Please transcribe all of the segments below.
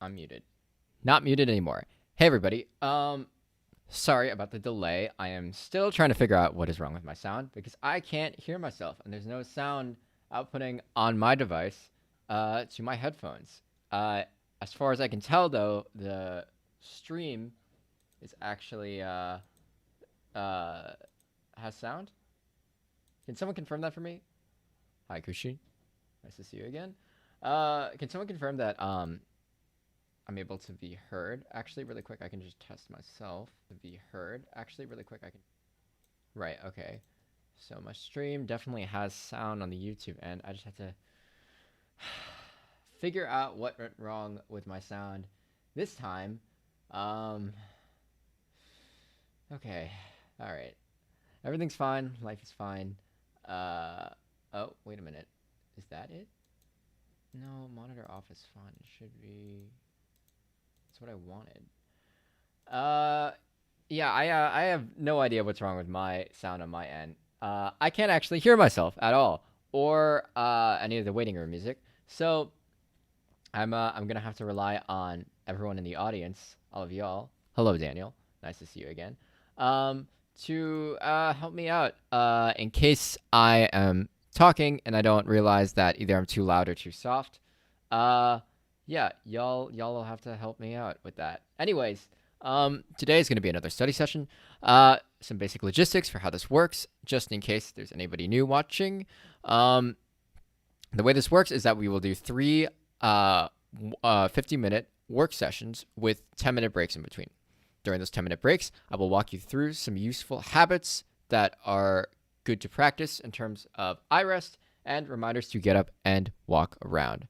I'm muted. Not muted anymore. Hey everybody. Sorry about the delay. I am still trying to figure out what is wrong with my sound because I can't hear myself and there's no sound outputting on my device to my headphones. As far as I can tell though, the stream is actually has sound. Can someone confirm that for me? Hi Kushi. Nice to see you again. Can someone confirm that I'm able to be heard? Actually, really quick, I can just test myself to be heard. Actually, really quick, I can. Right, okay. So my stream definitely has sound on the YouTube end. I just have to figure out what went wrong with my sound this time. Um, okay, all right. Everything's fine. Life is fine. Oh, wait a minute. Is that it? No, monitor off is fine. It should be. That's what I wanted. Uh, yeah, I have no idea what's wrong with my sound on my end. I can't actually hear myself at all, or any of the waiting room music. So I'm gonna have to rely on everyone in the audience, all of y'all. Hello, Daniel. Nice to see you again. Um, to help me out. In case I am talking and I don't realize that either I'm too loud or too soft. Uh, yeah, y'all will have to help me out with that. Anyways, today is going to be another study session. Some basic logistics for how this works, just in case there's anybody new watching. The way this works is that we will do three 50-minute work sessions with 10-minute breaks in between. During those 10-minute breaks, I will walk you through some useful habits that are good to practice in terms of eye rest and reminders to get up and walk around.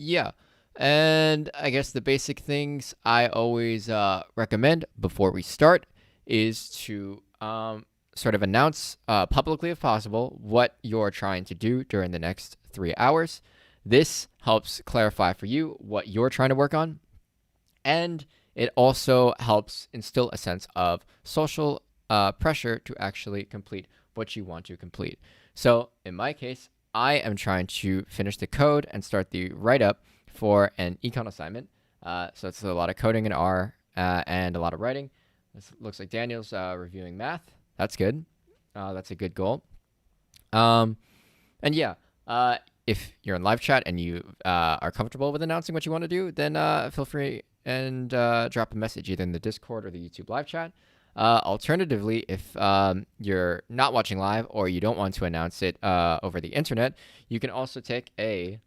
Yeah. And I guess the basic things I always recommend before we start is to sort of announce publicly, if possible, what you're trying to do during the next 3 hours. This helps clarify for you what you're trying to work on. And it also helps instill a sense of social pressure to actually complete what you want to complete. So in my case, I am trying to finish the code and start the write-up for an econ assignment. So it's a lot of coding in R and a lot of writing. This looks like Daniel's reviewing math. That's good. That's a good goal. And yeah, if you're in live chat and you are comfortable with announcing what you want to do, then feel free and drop a message either in the Discord or the YouTube live chat. Alternatively, if you're not watching live or you don't want to announce it over the internet, you can also take a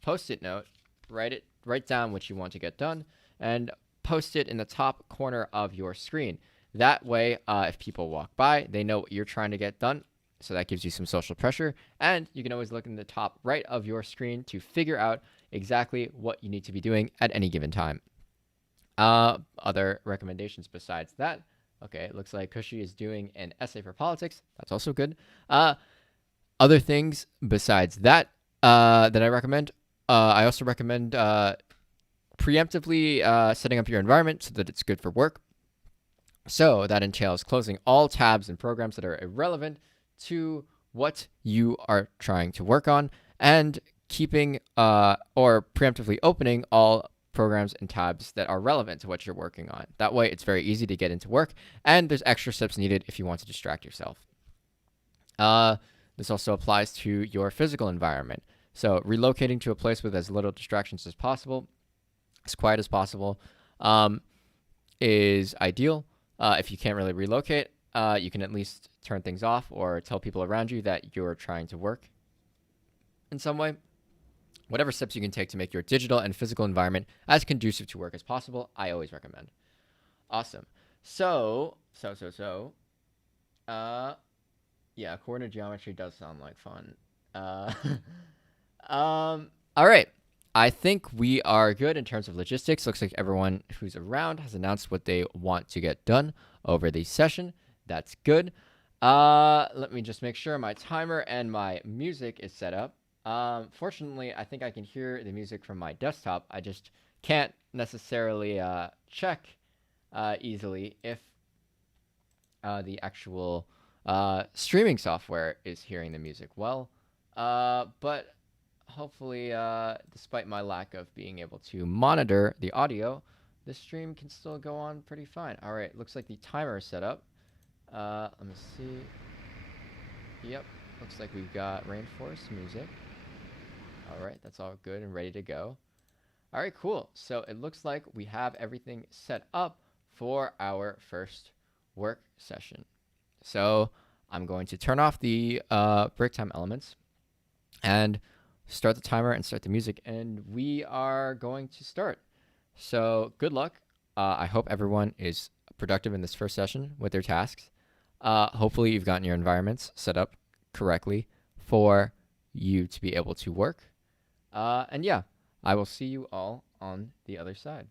post-it note, write down what you want to get done, and post it in the top corner of your screen. That way, if people walk by, they know what you're trying to get done. So that gives you some social pressure. And you can always look in the top right of your screen to figure out exactly what you need to be doing at any given time. Other recommendations besides that. Okay, it looks like Kushi is doing an essay for politics. That's also good. Other things besides that that I recommend. I also recommend preemptively setting up your environment so that it's good for work. So that entails closing all tabs and programs that are irrelevant to what you are trying to work on and keeping or preemptively opening all programs and tabs that are relevant to what you're working on. That way, it's very easy to get into work, and there's extra steps needed if you want to distract yourself. This also applies to your physical environment. So relocating to a place with as little distractions as possible, as quiet as possible, is ideal. If you can't really relocate, you can at least turn things off or tell people around you that you're trying to work in some way. Whatever steps you can take to make your digital and physical environment as conducive to work as possible, I always recommend. Awesome. Yeah, coordinate geometry does sound like fun. All right. I think we are good in terms of logistics. Looks like everyone who's around has announced what they want to get done over the session. That's good. Let me just make sure my timer and my music is set up. Fortunately, I think I can hear the music from my desktop. I just can't necessarily check easily if the actual streaming software is hearing the music well. But hopefully, despite my lack of being able to monitor the audio, the stream can still go on pretty fine. All right, looks like the timer is set up. Let me see. Yep, looks like we've got Rainforest music. All right, that's all good and ready to go. All right, cool. So it looks like we have everything set up for our first work session. So I'm going to turn off the break time elements and start the timer and start the music, and we are going to start. So good luck. I hope everyone is productive in this first session with their tasks. Hopefully you've gotten your environments set up correctly for you to be able to work. And yeah, I will see you all on the other side.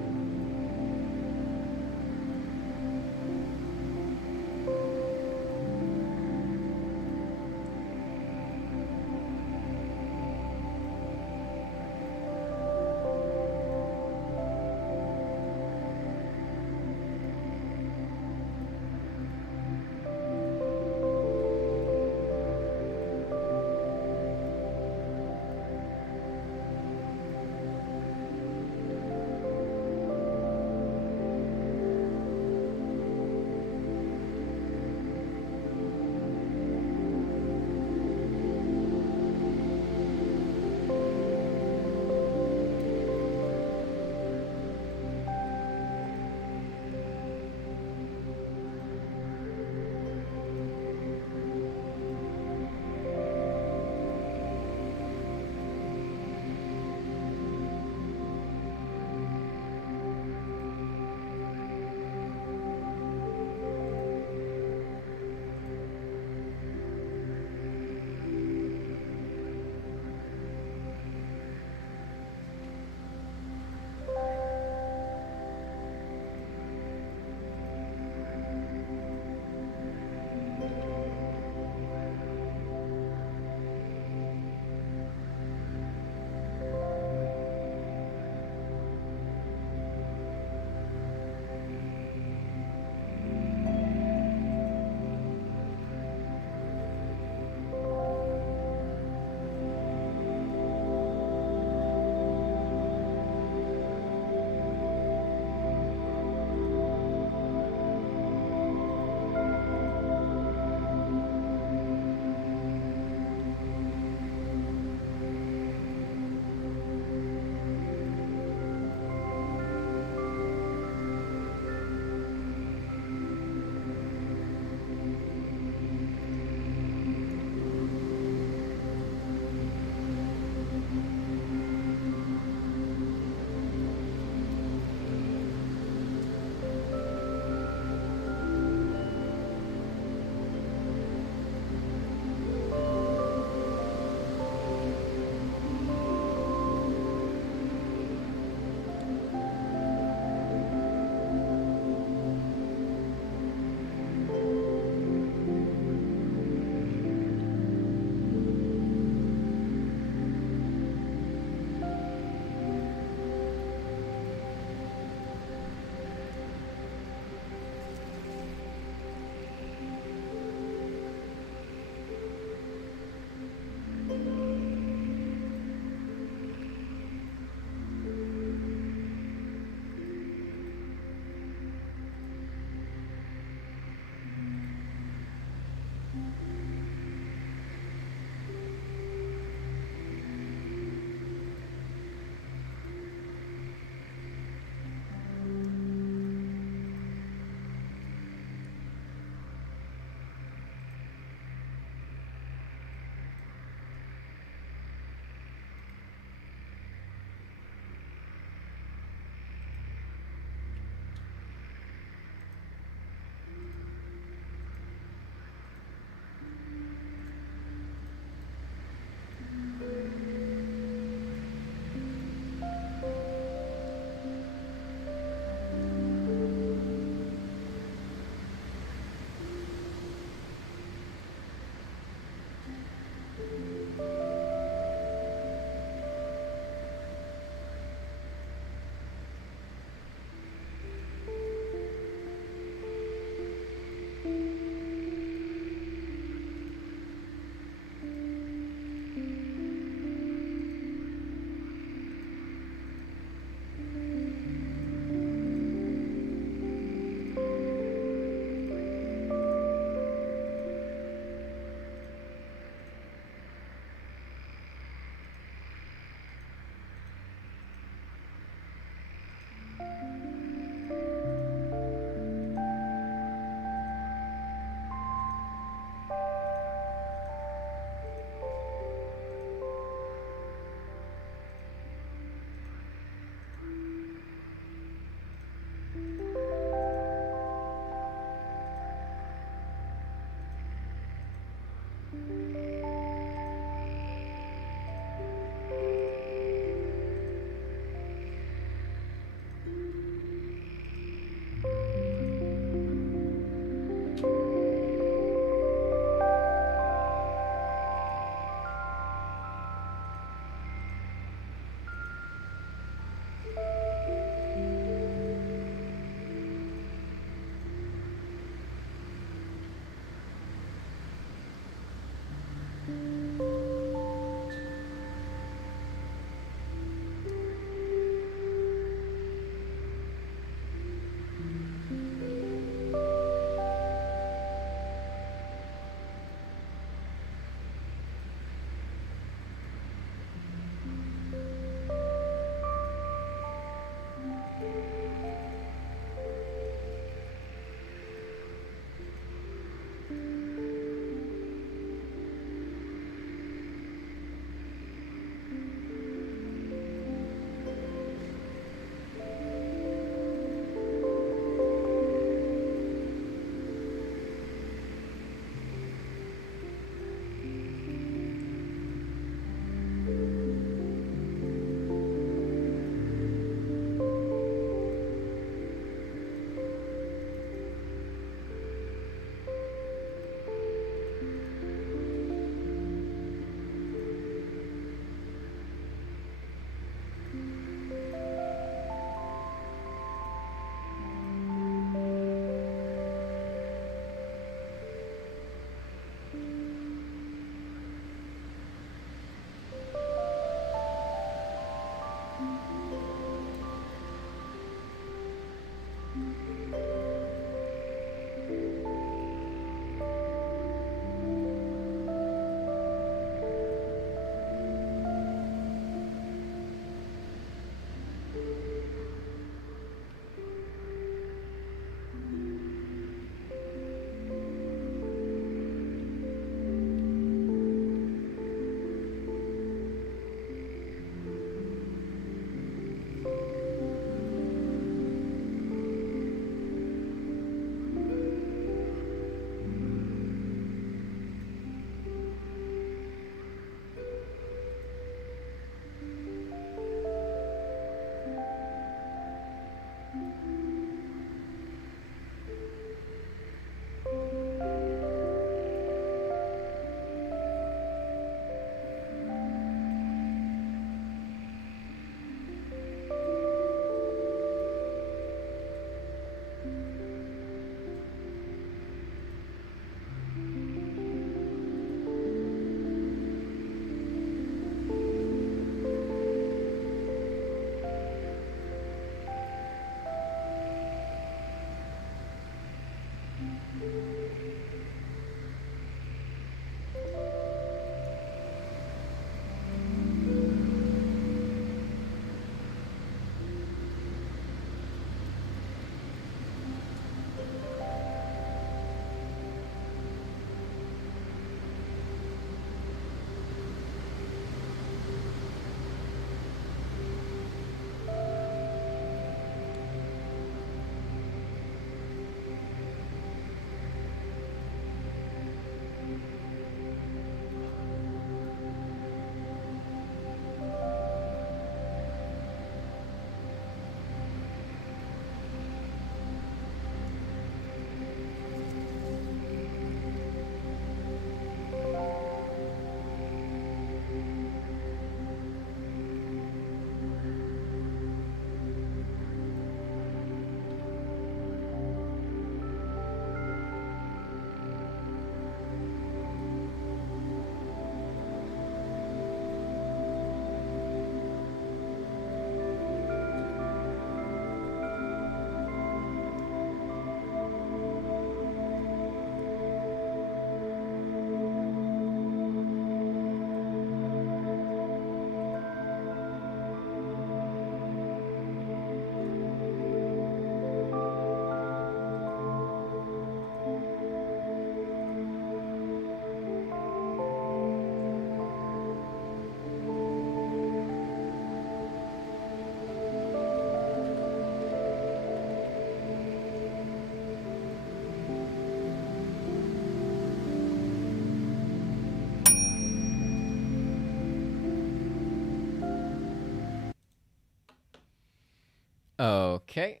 Okay,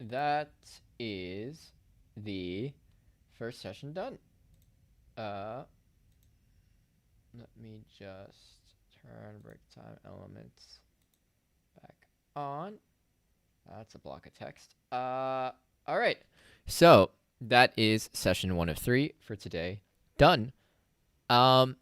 that is the first session done. Uh, Let me just turn break time elements back on. That's a block of text. All right. So that is session 1 of 3 for today. Done. Um,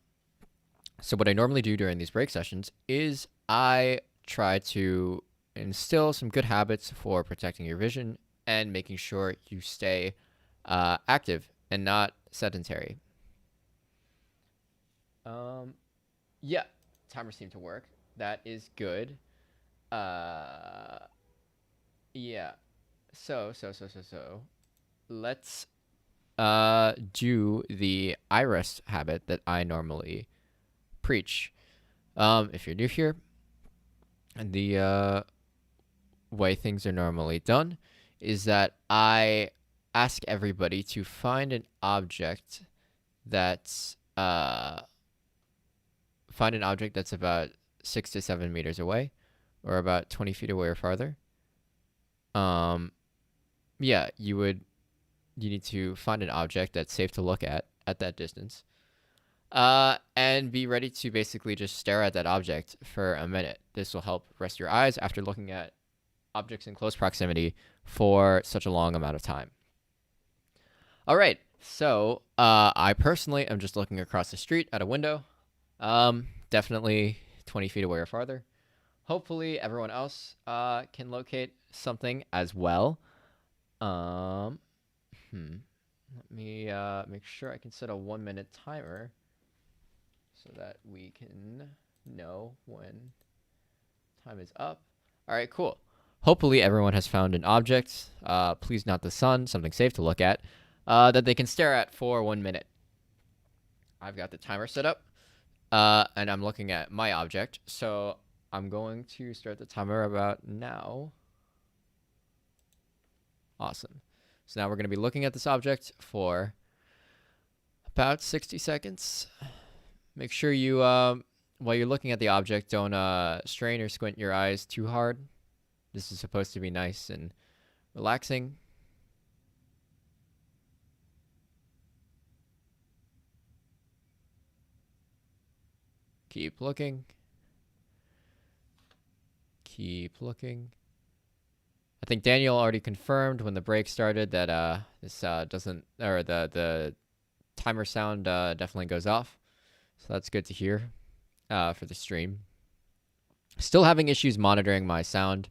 so what I normally do during these break sessions is I try to instill some good habits for protecting your vision and making sure you stay active and not sedentary. Yeah, timers seem to work. That is good. Uh, yeah. So. Let's do the iRest habit that I normally preach. If you're new here, the way things are normally done is that I ask everybody to find an object that's about 6 to 7 meters away, or about 20 feet away or farther. Yeah, you need to find an object that's safe to look at that distance. And be ready to basically just stare at that object for a minute. This will help rest your eyes after looking at objects in close proximity for such a long amount of time. All right, so I personally am just looking across the street at a window, definitely 20 feet away or farther. Hopefully everyone else can locate something as well. Let me make sure I can set a 1-minute timer so that we can know when time is up. All right, cool. Hopefully everyone has found an object, please not the sun, something safe to look at, that they can stare at for 1 minute. I've got the timer set up, and I'm looking at my object, so I'm going to start the timer about now. Awesome. So now we're going to be looking at this object for about 60 seconds. Make sure you, while you're looking at the object, don't strain or squint your eyes too hard. This is supposed to be nice and relaxing. Keep looking. Keep looking. I think Daniel already confirmed when the break started that this doesn't, or the timer sound definitely goes off. So that's good to hear for the stream. Still having issues monitoring my sound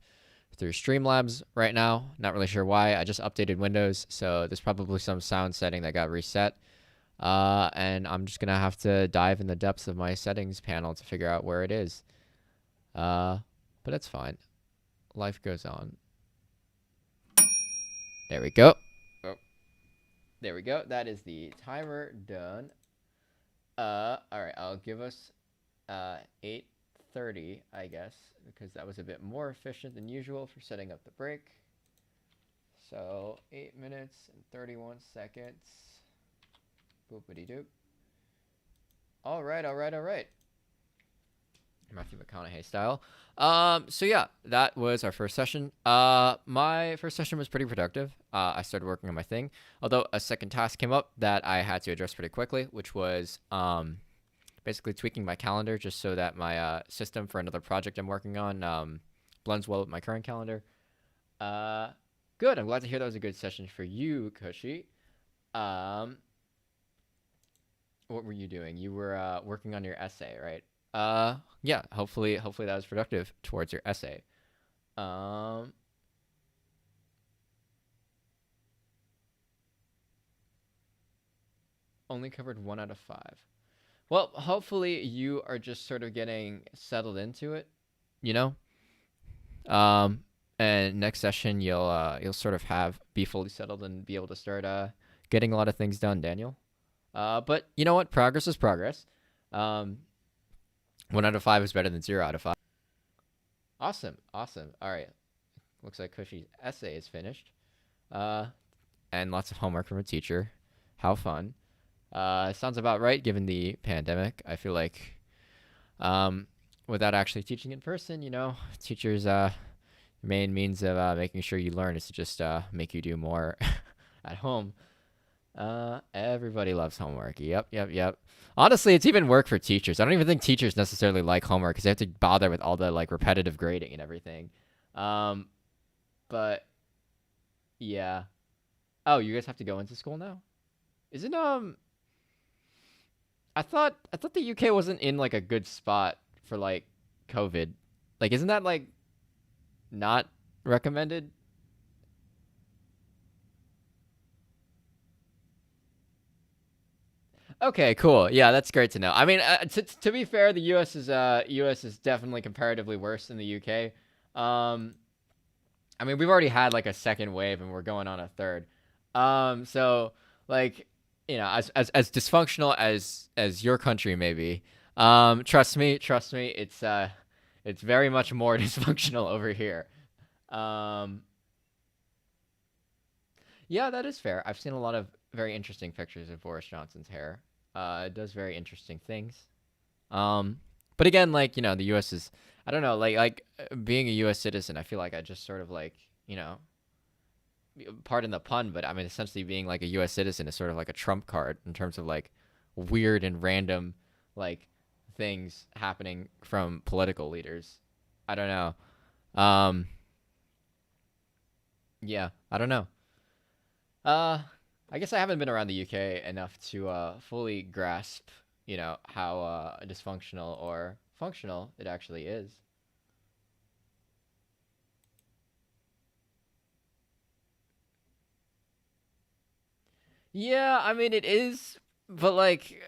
through Streamlabs right now. Not really sure why. I just updated Windows, so there's probably some sound setting that got reset. And I'm just going to have to dive in the depths of my settings panel to figure out where it is. But it's fine. Life goes on. There we go. Oh. There we go. That is the timer done. All right. I'll give us 8:30, I guess, because that was a bit more efficient than usual for setting up the break. So 8 minutes and 31 seconds. Boopity doop. All right. Matthew McConaughey style. So yeah, that was our first session. My first session was pretty productive. I started working on my thing, although a second task came up that I had to address pretty quickly, which was basically tweaking my calendar just so that my system for another project I'm working on blends well with my current calendar. Good. I'm glad to hear that was a good session for you, Cushy. What were you doing? You were working on your essay, right? Yeah, hopefully that was productive towards your essay. Only covered 1 out of 5. Well, hopefully you are just sort of getting settled into it, you know? And next session you'll sort of be fully settled and be able to start getting a lot of things done, Daniel. But you know what? Progress is progress. 1 out of 5 is better than 0 out of 5. Awesome. All right. Looks like Cushy's essay is finished. And lots of homework from a teacher. How fun. Sounds about right given the pandemic. I feel like without actually teaching in person, teachers Main means of making sure you learn is to just make you do more at home. Everybody loves homework. Yep, yep, yep. Honestly, it's even work for teachers. I don't even think teachers necessarily like homework because they have to bother with all the like repetitive grading and everything. Um, but yeah. Oh, you guys have to go into school now? Isn't I thought the UK wasn't in like a good spot for like COVID. Like, isn't that like not recommended? Okay, cool. Yeah, that's great to know. I mean, to be fair, the US is definitely comparatively worse than the UK. Um, I mean, we've already had like a second wave, and we're going on a third. So like, as dysfunctional as your country may be, trust me, it's very much more dysfunctional over here. Um, yeah, that is fair. I've seen a lot of very interesting pictures of Boris Johnson's hair. It does very interesting things. Um, but again, like the U.S. is, I don't know, being a U.S. citizen, I feel like I just sort of like pardon the pun, but I mean essentially being like a U.S. citizen is sort of like a trump card in terms of like weird and random like things happening from political leaders. I don't know. Um, yeah, I don't know. Uh, I guess I haven't been around the UK enough to fully grasp, how dysfunctional or functional it actually is. Yeah, I mean it is, but like,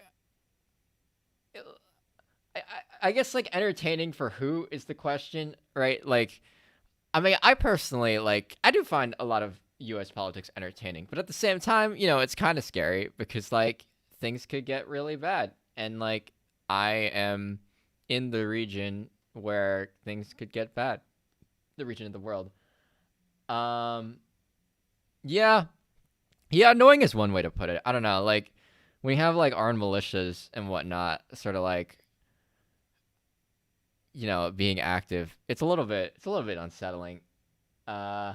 I guess like entertaining for who is the question, right? Like, I mean, I personally like I do find a lot of U.S. politics entertaining, but at the same time, it's kind of scary because like things could get really bad, and like I am in the region where things could get bad, the region of the world. Um, yeah, yeah, annoying is one way to put it. I don't know, like we have like armed militias and whatnot, sort of like being active. It's a little bit unsettling. Uh,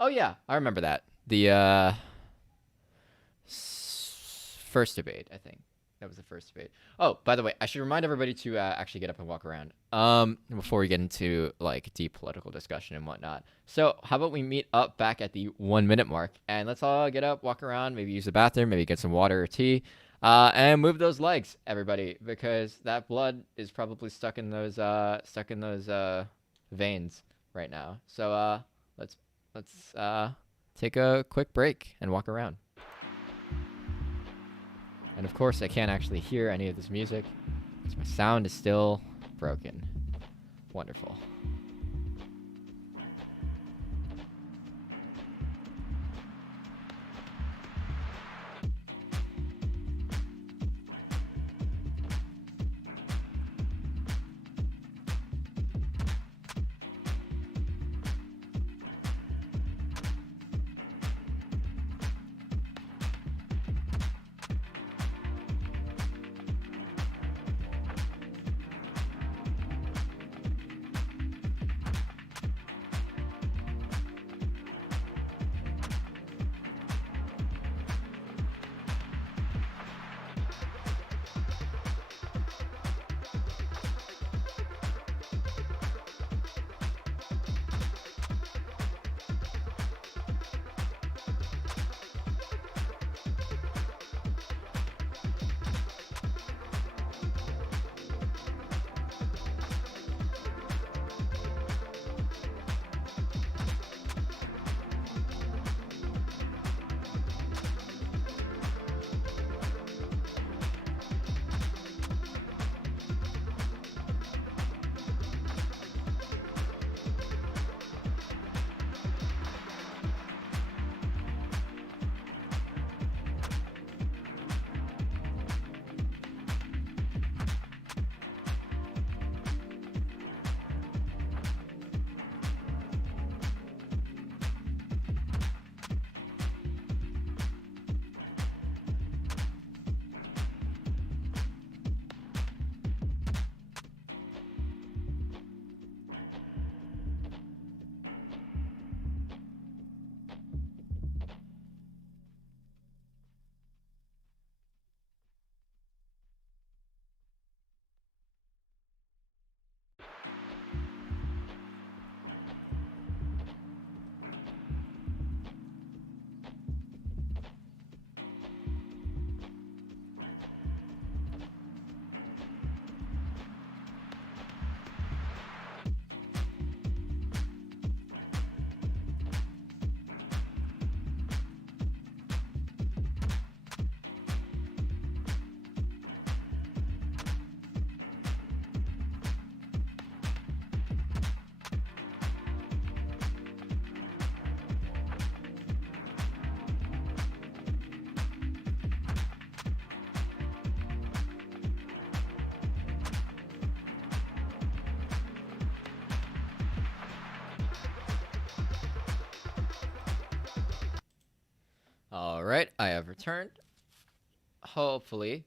oh yeah, I remember that. The first debate, I think. That was the first debate. Oh, by the way, I should remind everybody to actually get up and walk around. Before we get into like deep political discussion and whatnot. So, how about we meet up back at the 1 minute mark, and let's all get up, walk around, maybe use the bathroom, maybe get some water or tea, and move those legs, everybody, because that blood is probably stuck in those veins right now. So, let's let's take a quick break and walk around. And of course, I can't actually hear any of this music because my sound is still broken. Wonderful. All right, I have returned. Hopefully,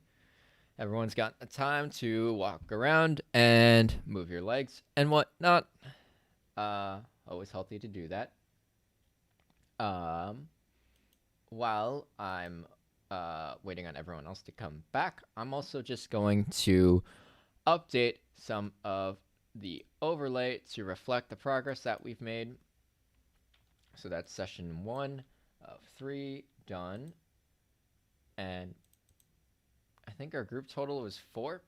everyone's got the time to walk around and move your legs and whatnot. Always healthy to do that. While I'm waiting on everyone else to come back, I'm also just going to update some of the overlay to reflect the progress that we've made. So that's session 1 of 3 done. And I think our group total was 4.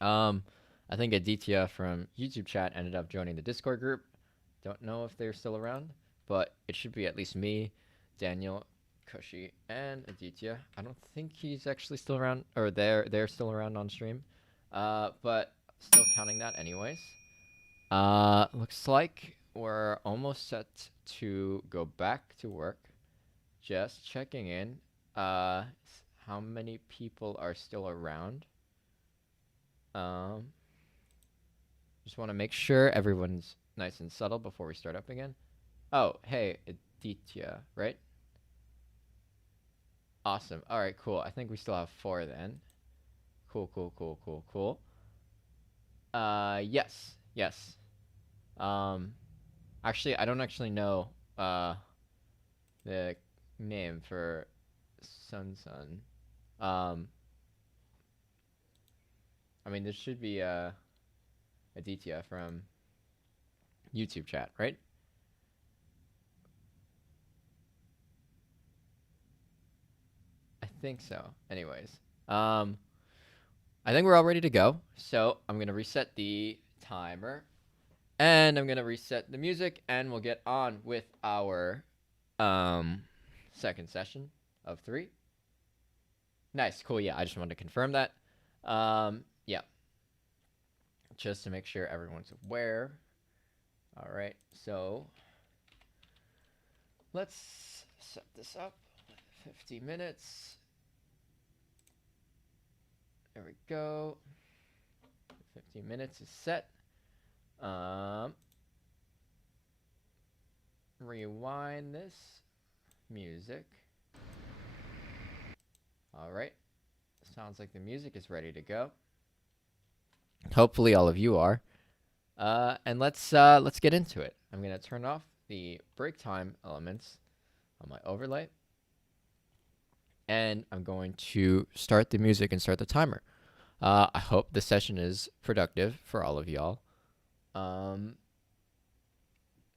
I think Aditya from YouTube chat ended up joining the Discord group. Don't know if they're still around, but it should be at least me, Daniel, Kushi, and Aditya. I don't think he's actually still around, or they're still around on stream. But still counting that anyways. Looks like we're almost set to go back to work. Just checking in. How many people are still around? Just want to make sure everyone's nice and subtle before we start up again. Oh, hey, Aditya, right? Awesome. All right, cool. I think we still have 4 then. Cool. Yes. Actually, I don't actually know the name for Sun. I mean, this should be Aditya from YouTube chat, right? I think so. Anyways, I think we're all ready to go. So I'm gonna reset the timer, and I'm gonna reset the music, and we'll get on with our second session of 3. Nice, cool. Yeah, I just wanted to confirm that. Yeah, just to make sure everyone's aware. All right, so let's set this up. 50 minutes. There we go. 15 minutes is set. Rewind this music. All right. Sounds like the music is ready to go. Hopefully all of you are. And let's get into it. I'm going to turn off the break time elements on my overlay. And I'm going to start the music and start the timer. I hope the session is productive for all of y'all.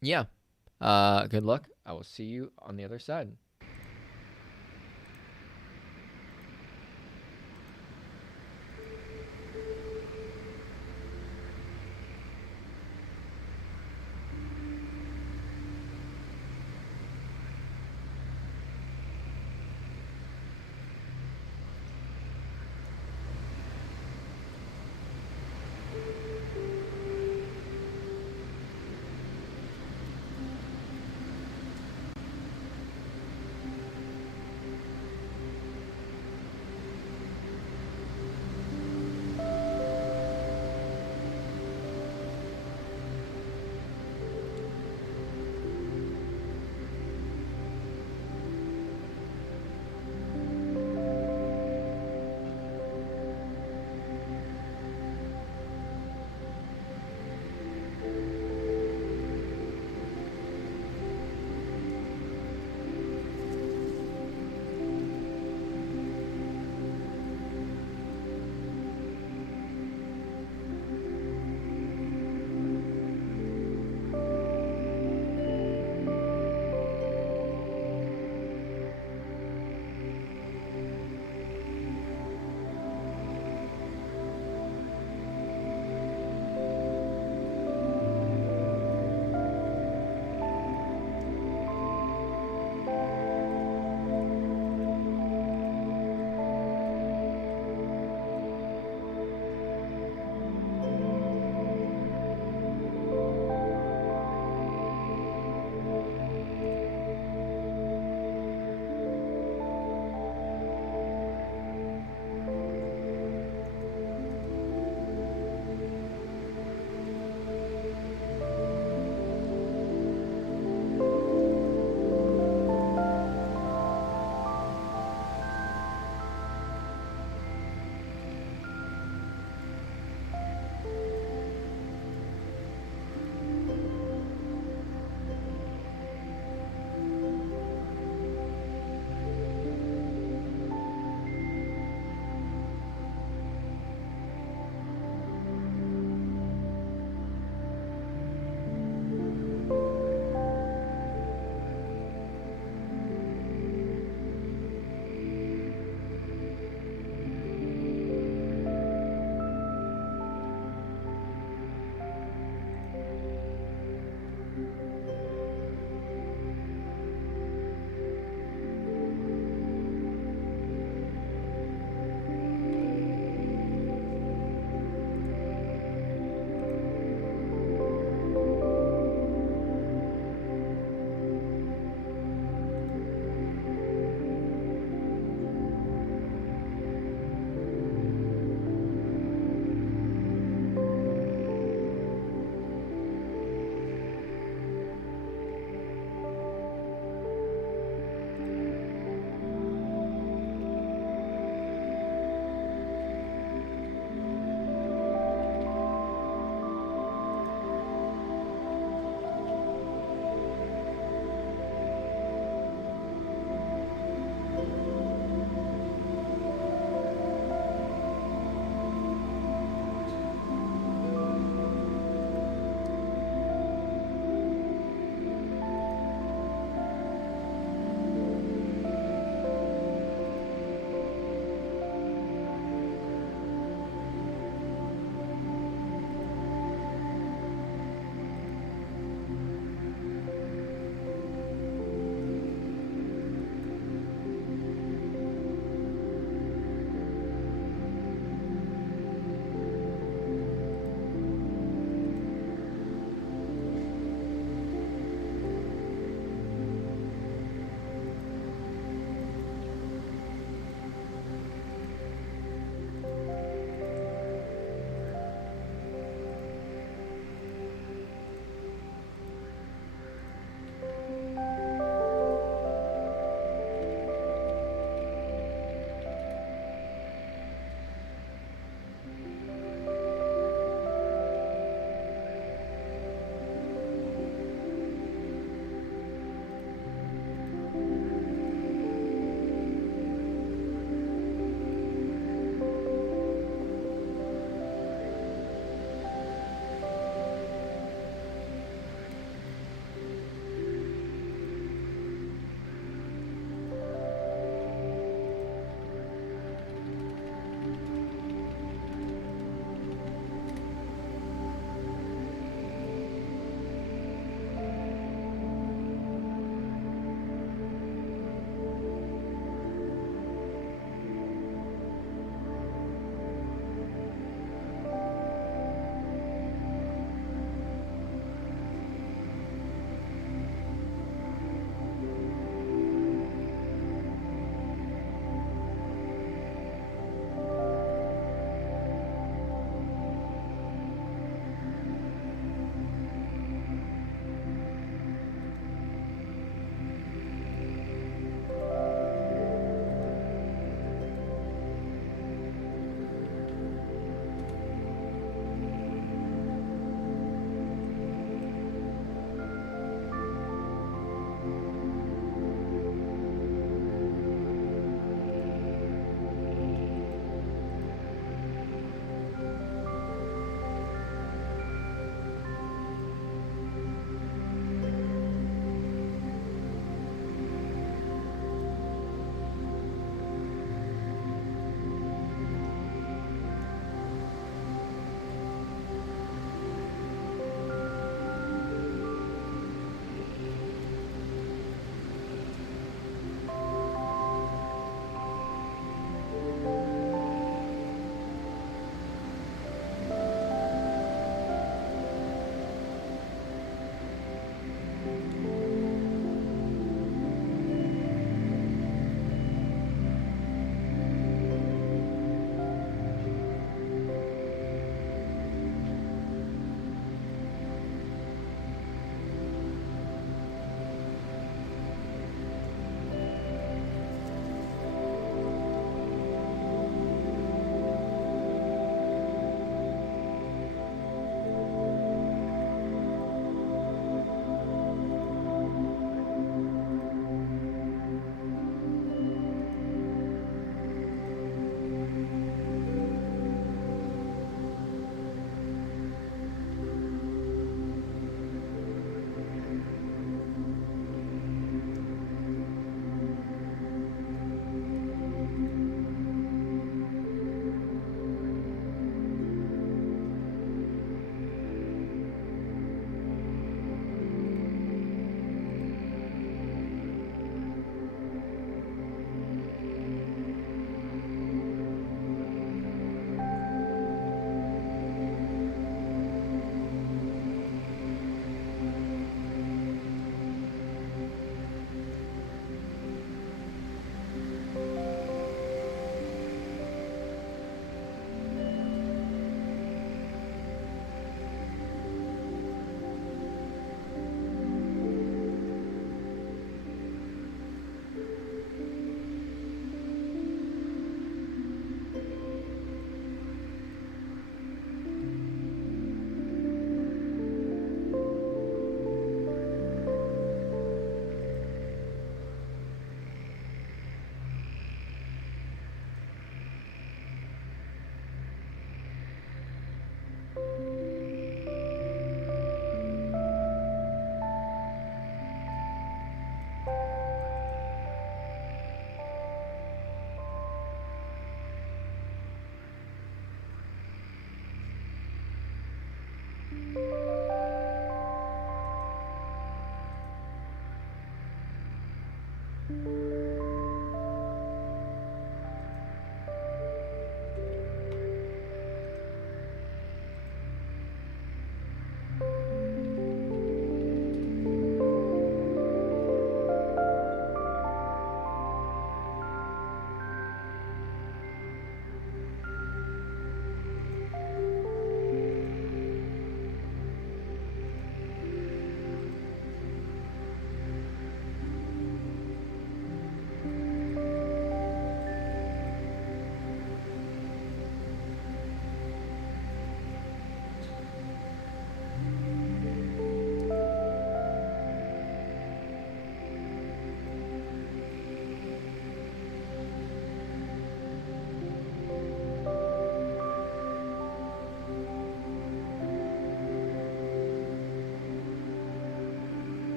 Yeah. Good luck. I will see you on the other side.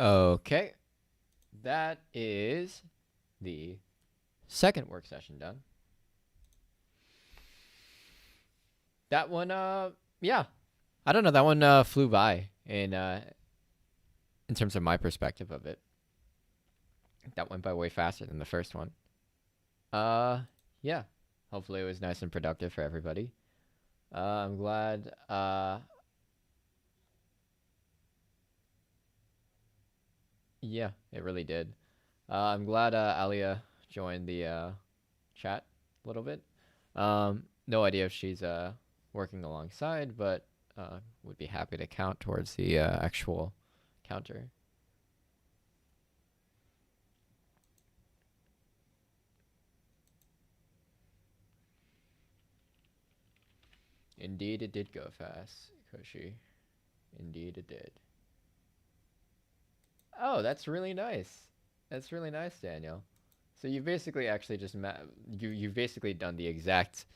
Okay, that is the second work session done. That one, yeah, I don't know. That one flew by in terms of my perspective of it. That went by way faster than the first one. Uh, yeah. Hopefully, it was nice and productive for everybody. I'm glad. Yeah, it really did. I'm glad Alia joined the chat a little bit. No idea if she's working alongside, but would be happy to count towards the actual counter. Indeed, it did go fast, Koshi. Indeed, it did. Oh, that's really nice. That's really nice, Daniel. So you basically actually just you've basically done the exact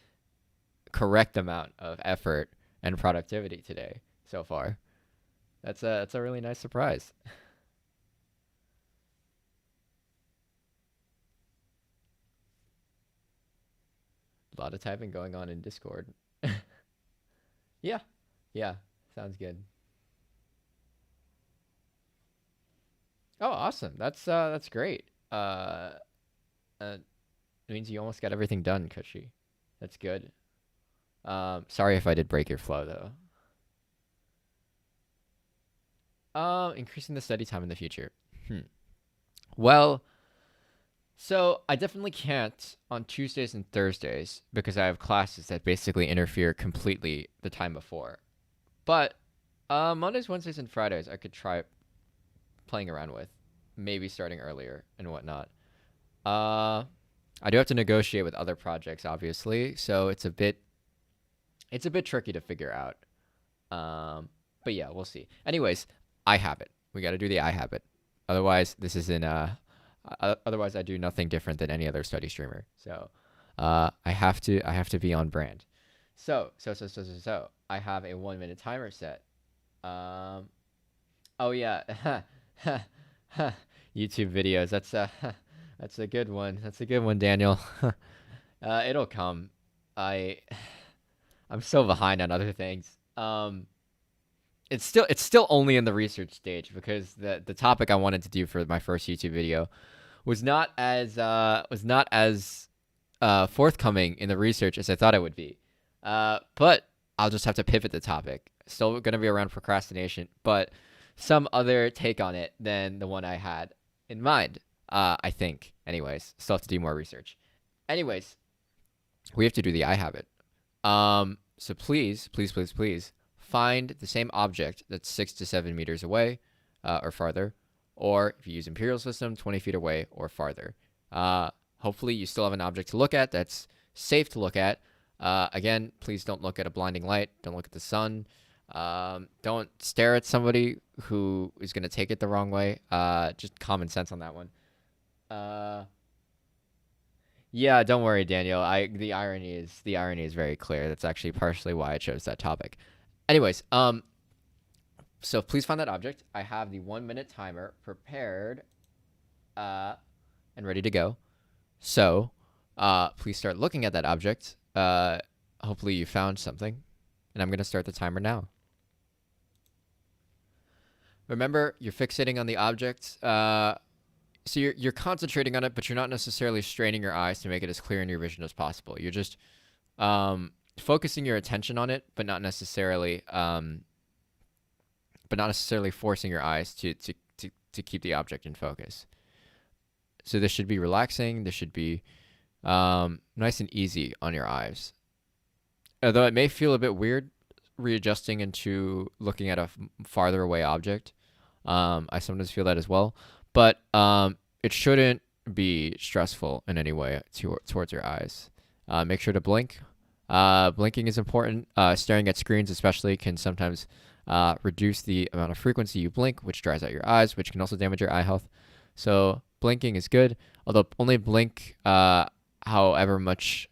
correct amount of effort and productivity today so far. That's a really nice surprise. A lot of typing going on in Discord. Yeah, yeah, sounds good. Oh, awesome. That's great. Uh, it means you almost got everything done, Kushi. That's good. Sorry if I did break your flow though. Increasing the study time in the future. Hmm. Well, so I definitely can't on Tuesdays and Thursdays because I have classes that basically interfere completely the time before. But Mondays, Wednesdays, and Fridays I could try playing around with, maybe starting earlier and whatnot. Uh, I do have to negotiate with other projects, obviously, so it's a bit tricky to figure out. Um, but yeah, we'll see. Anyways, I have it. We got to do the I have it. Otherwise, this isn't otherwise I do nothing different than any other study streamer. So, I have to be on brand. So, I have a 1 minute timer set. Um, oh yeah, YouTube videos. That's a good one. That's a good one, Daniel. It'll come. I I'm so behind on other things. It's still only in the research stage because the topic I wanted to do for my first YouTube video was not as forthcoming in the research as I thought it would be. But I'll just have to pivot the topic. Still going to be around procrastination, but some other take on it than the one I had in mind. I think. Anyways, still have to do more research. Anyways, we have to do the I have it. So please find the same object that's 6 to 7 meters away, or farther, or if you use imperial system, 20 feet away or farther. Hopefully, you still have an object to look at that's safe to look at. Again, please don't look at a blinding light. Don't look at the sun. Don't stare at somebody who is going to take it the wrong way. Just common sense on that one. Uh, yeah, don't worry, Daniel. I the irony is very clear. That's actually partially why I chose that topic. Anyways, so please find that object. I have the 1 minute timer prepared, uh, and ready to go. So, please start looking at that object. Hopefully you found something, and I'm gonna start the timer now. Remember, you're fixating on the object. So you're concentrating on it, but you're not necessarily straining your eyes to make it as clear in your vision as possible. You're just focusing your attention on it, but not necessarily forcing your eyes to keep the object in focus. So this should be relaxing. This should be nice and easy on your eyes. Although it may feel a bit weird readjusting into looking at a farther away object. I sometimes feel that as well. But it shouldn't be stressful in any way towards your eyes. Make sure to blink. Blinking is important. Staring at screens especially can sometimes reduce the amount of frequency you blink, which dries out your eyes, which can also damage your eye health. So blinking is good, although only blink however much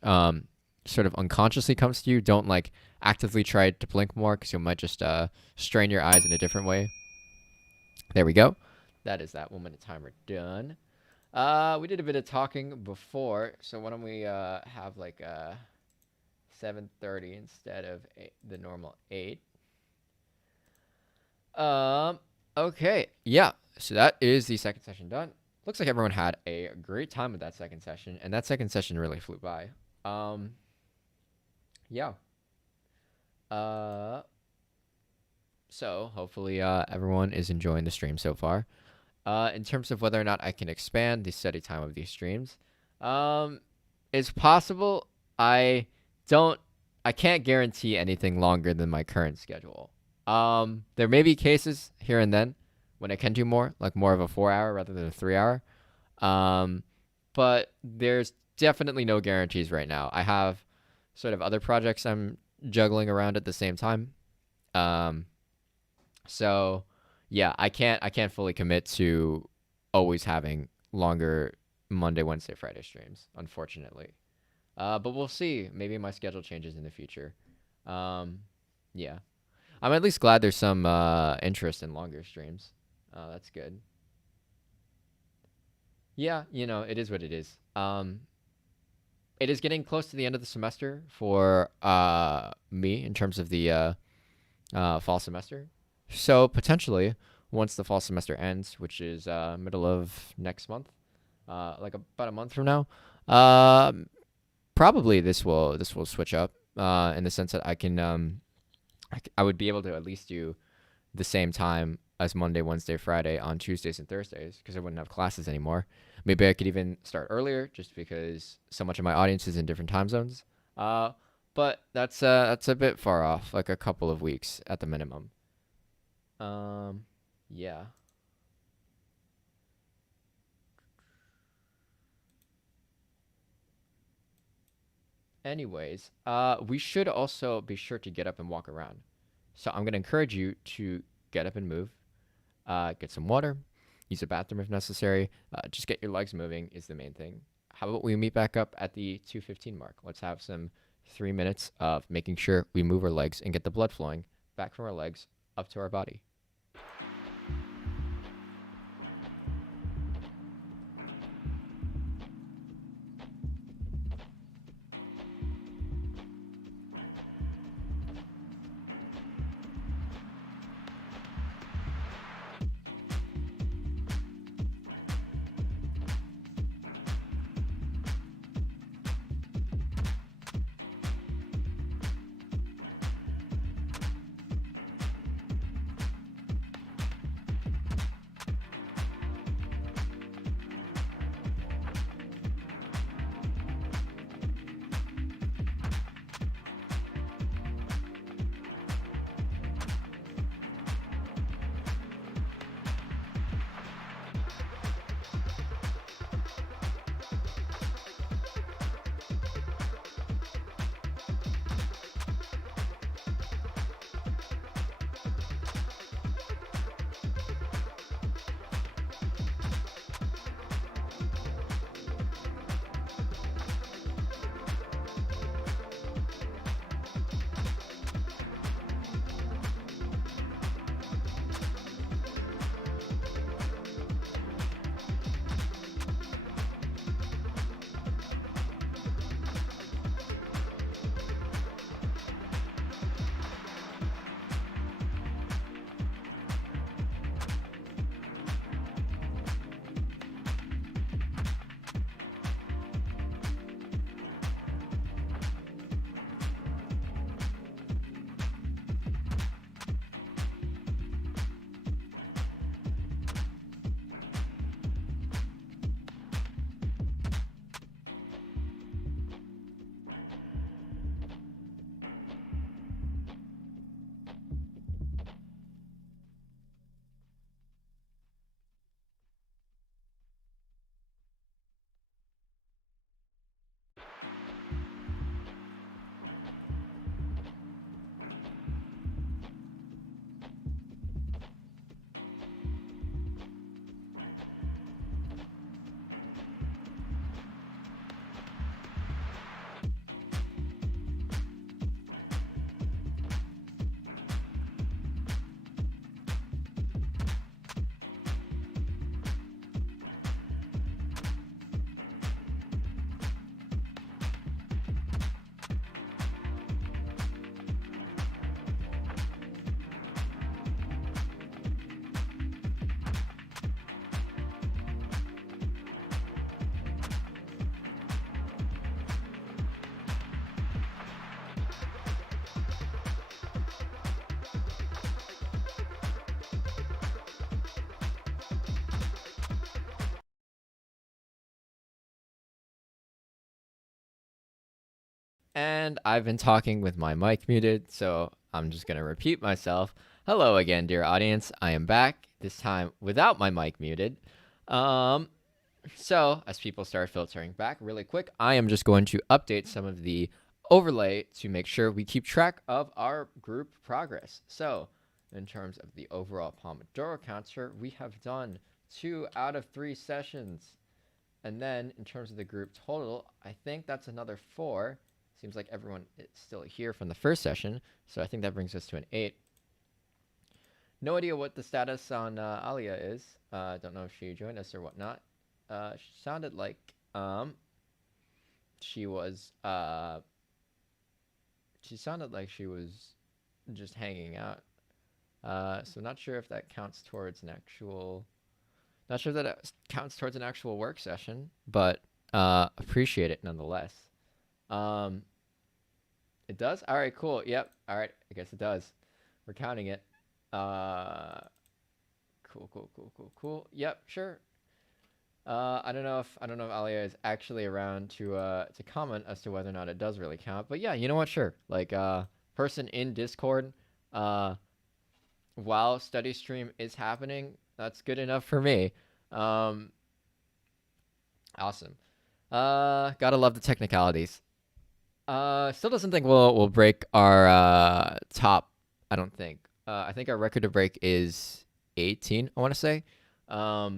sort of unconsciously comes to you. Don't like actively try to blink more because you might just strain your eyes in a different way. There we go. That is that 1 minute timer done. We did a bit of talking before, so why don't we have like 7:30 instead of the normal 8. Okay, yeah. So that is the second session done. Looks like everyone had a great time with that second session, and that second session really flew by. Yeah. So hopefully everyone is enjoying the stream so far. In terms of whether or not I can expand the study time of these streams, it's possible. I can't guarantee anything longer than my current schedule. There may be cases here and then when I can do more, like more of a 4 hour rather than a 3 hour. But there's definitely no guarantees right now. I have sort of other projects I'm juggling around at the same time. So yeah, I can't fully commit to always having longer Monday, Wednesday, Friday streams, unfortunately. But we'll see. Maybe my schedule changes in the future. Um, yeah, I'm at least glad there's some interest in longer streams. That's good. Yeah, it is what it is. It is getting close to the end of the semester for me in terms of the fall semester. So potentially, once the fall semester ends, which is middle of next month, like about a month from now, um, probably this will switch up in the sense that I would be able to at least do the same time as Monday, Wednesday, Friday on Tuesdays and Thursdays because I wouldn't have classes anymore. Maybe I could even start earlier just because so much of my audience is in different time zones. Uh, but that's a bit far off, like a couple of weeks at the minimum. Um, yeah. Anyways, we should also be sure to get up and walk around. So I'm gonna encourage you to get up and move. Get some water, use a bathroom if necessary. Just get your legs moving is the main thing. How about we meet back up at the 2:15 mark? Let's have some 3 minutes of making sure we move our legs and get the blood flowing back from our legs up to our body. And I've been talking with my mic muted, so I'm just going to repeat myself. Hello again, dear audience. I am back, this time without my mic muted. Um, so, as people start filtering back really quick, I am just going to update some of the overlay to make sure we keep track of our group progress. So, in terms of the overall Pomodoro counter, we have done 2 out of 3 sessions. And then in terms of the group total, I think that's another 4. Seems like everyone is still here from the first session, so I think that brings us to an 8. No idea what the status on Alia is. Don't know if she joined us or whatnot. She sounded like she was just hanging out. So not sure if that counts towards an actual. Not sure that it counts towards an actual work session, but appreciate it nonetheless. It does? All right, cool. Yep. All right, I guess it does. We're counting it. Cool. Yep, sure. I don't know if Alia is actually around to comment as to whether or not it does really count. But yeah, you know what? Sure. Like person in Discord, while study stream is happening, that's good enough for me. Awesome. Gotta love the technicalities. Still doesn't think we'll break our top. I don't think. I think our record to break is 18. I want to say. I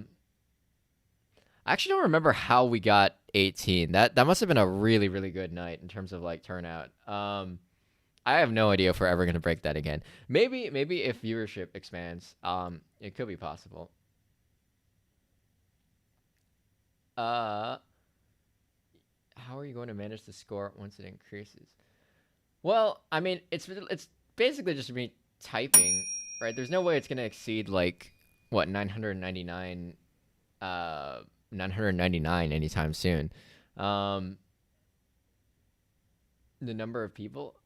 actually don't remember how we got 18. That must have been a really really good night in terms of like turnout. I have no idea if we're ever gonna break that again. Maybe if viewership expands, it could be possible. How are you going to manage the score once it increases? Well, I mean, it's basically just me typing, right? There's no way it's gonna exceed like what 999 anytime soon. The number of people.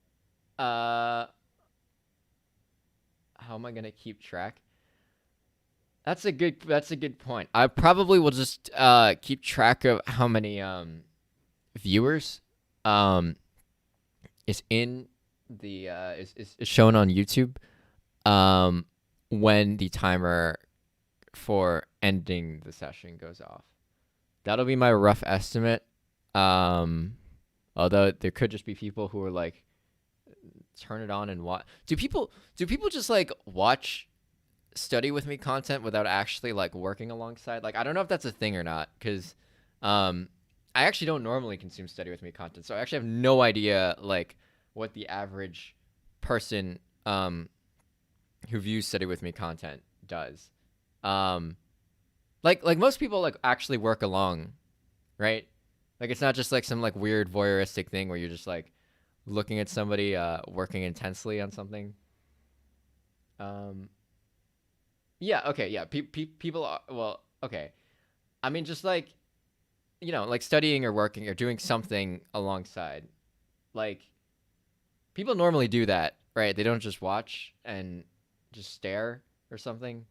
How am I gonna keep track? That's a good point. I probably will just keep track of how many viewers is in the is shown on YouTube when the timer for ending the session goes off. That'll be my rough estimate. Although there could just be people who are like turn it on and watch. Do people just like watch study with me content without actually like working alongside? Like I don't know if that's a thing or not, because I actually don't normally consume study with me content, so I actually have no idea like what the average person who views study with me content does. Like most people like actually work along, right? Like it's not just like some like weird voyeuristic thing where you're just like looking at somebody working intensely on something. Yeah, okay, yeah. People are, well, okay. I mean, just like, like studying or working or doing something alongside. Like, people normally do that, right? They don't just watch and just stare or something.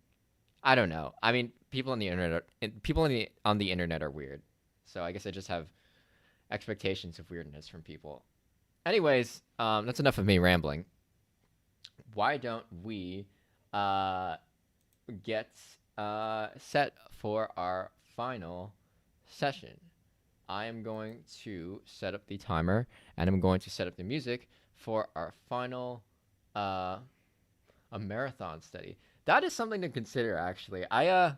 I don't know. I mean, people on the internet are weird. So I guess I just have expectations of weirdness from people. Anyways, that's enough of me rambling. Why don't we get set for our final session? I am going to set up the timer and I'm going to set up the music for our final a marathon study. That is something to consider actually. I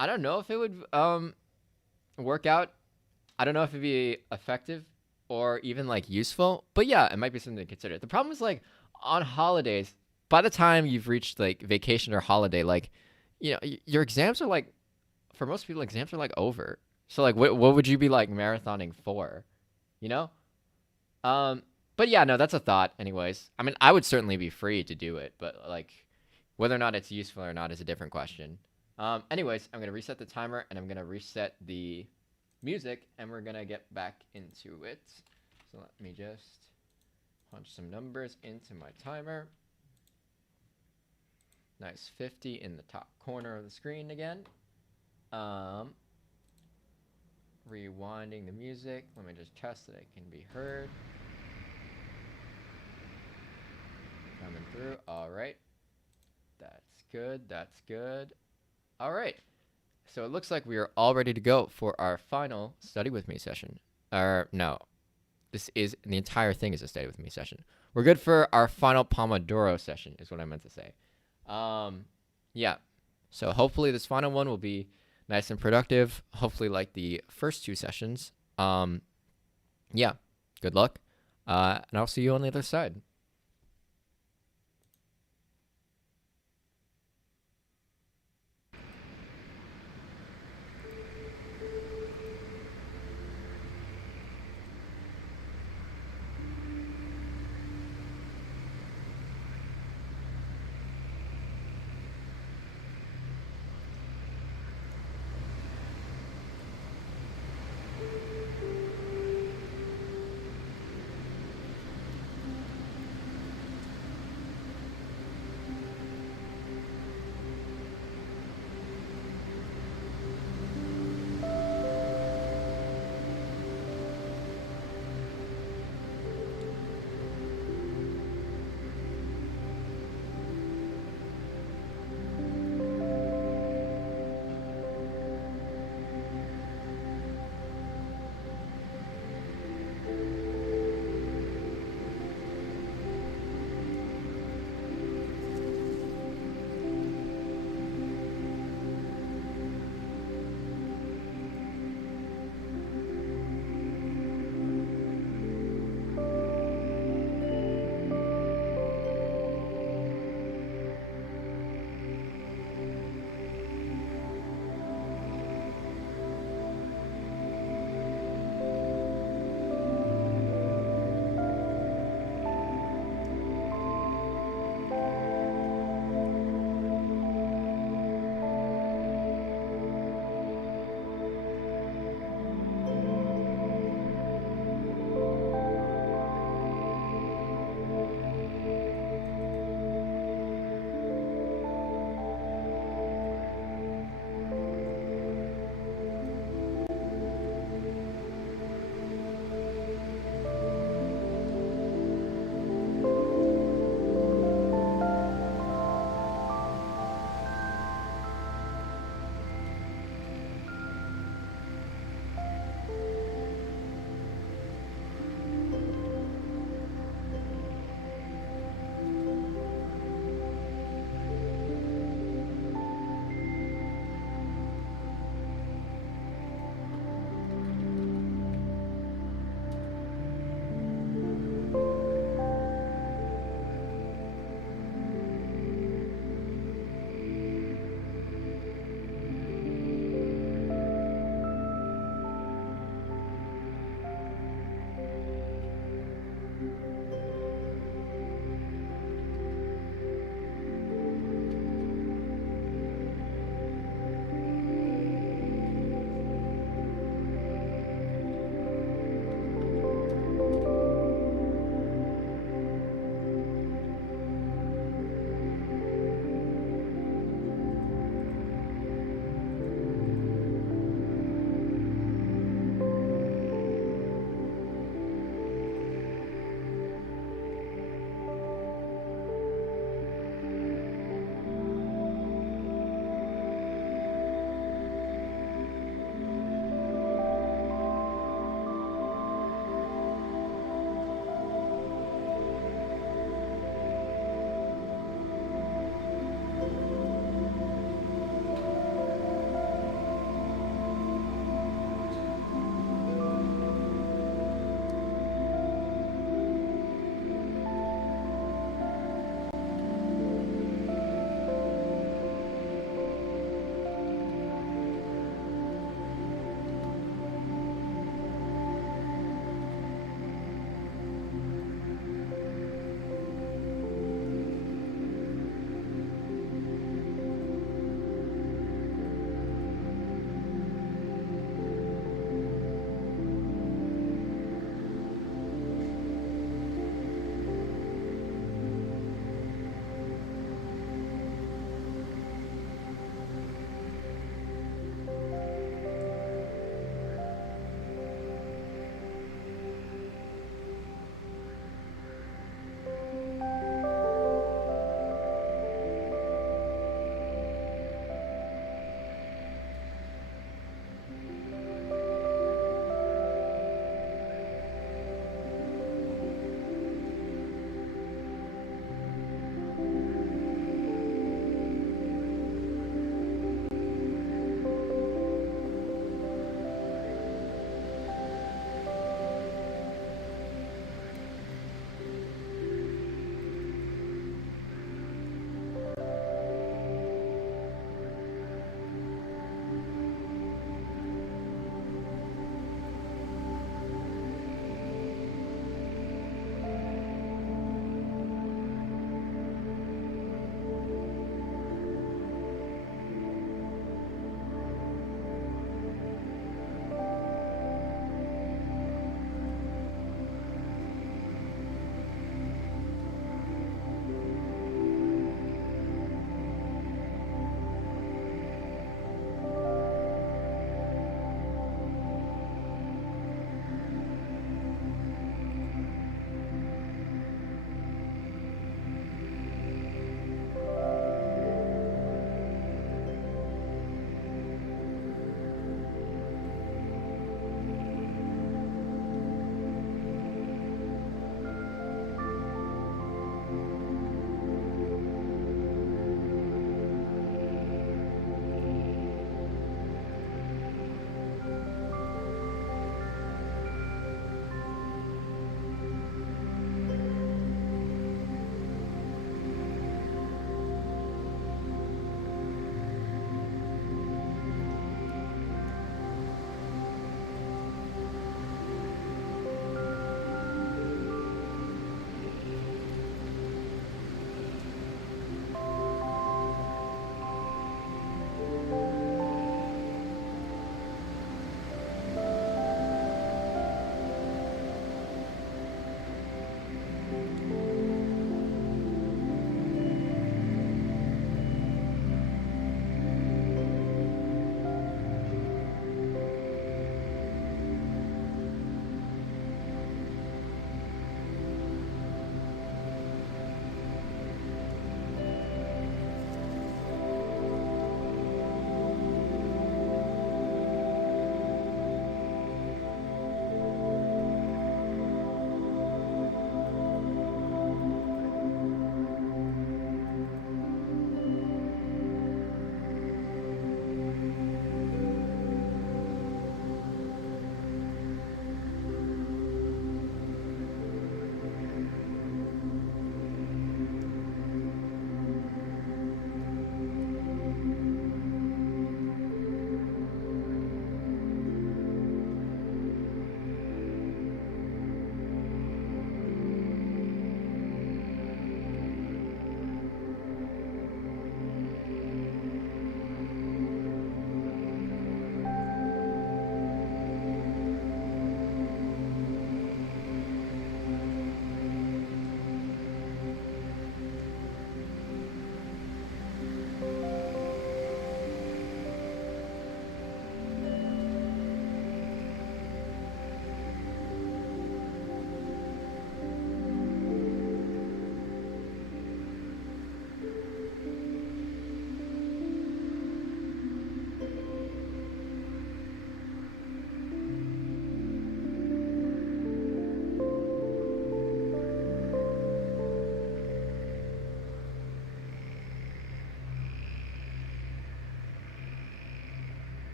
don't know if it would work out. I don't know if it'd be effective or even like useful, but yeah, it might be something to consider. The problem is like on holidays, by the time you've reached like vacation or holiday, like your exams are like, for most people exams are like over. So like what would you be like marathoning for? You know? But yeah, no, that's a thought anyways. I mean, I would certainly be free to do it, but like whether or not it's useful or not is a different question. Anyways, I'm going to reset the timer and I'm going to reset the music and we're going to get back into it. So let me just punch some numbers into my timer. Nice 50 in the top corner of the screen again. Rewinding the music. Let me just test that it can be heard. Coming through. All right. That's good. All right. So it looks like we are all ready to go for our final study with me session. No. the entire thing is a Stay With Me session. We're good for our final Pomodoro session, is what I meant to say. Yeah. So hopefully this final one will be nice and productive. Hopefully like the first 2 sessions. Yeah. Good luck. And I'll see you on the other side.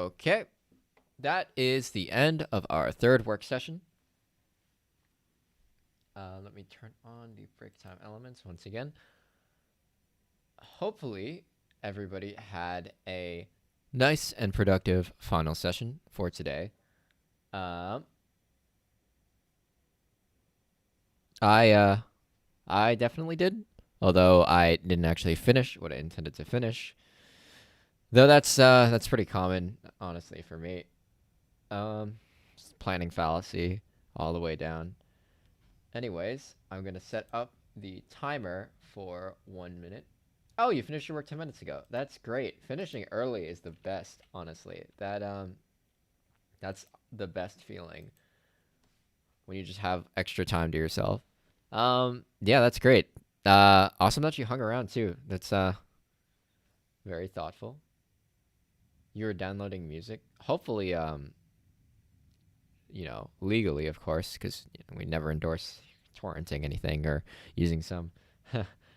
Okay, that is the end of our third work session. Let me turn on the break time elements once again. Hopefully, everybody had a nice and productive final session for today. I definitely did, although I didn't actually finish what I intended to finish. Though that's pretty common, honestly, for me. Planning fallacy all the way down. Anyways, I'm gonna set up the timer for 1 minute. Oh, you finished your work 10 minutes ago. That's great. Finishing early is the best, honestly. That's the best feeling when you just have extra time to yourself. Yeah, that's great. Awesome that you hung around too. That's very thoughtful. You were downloading music. Hopefully, legally, of course, because we never endorse torrenting anything or using some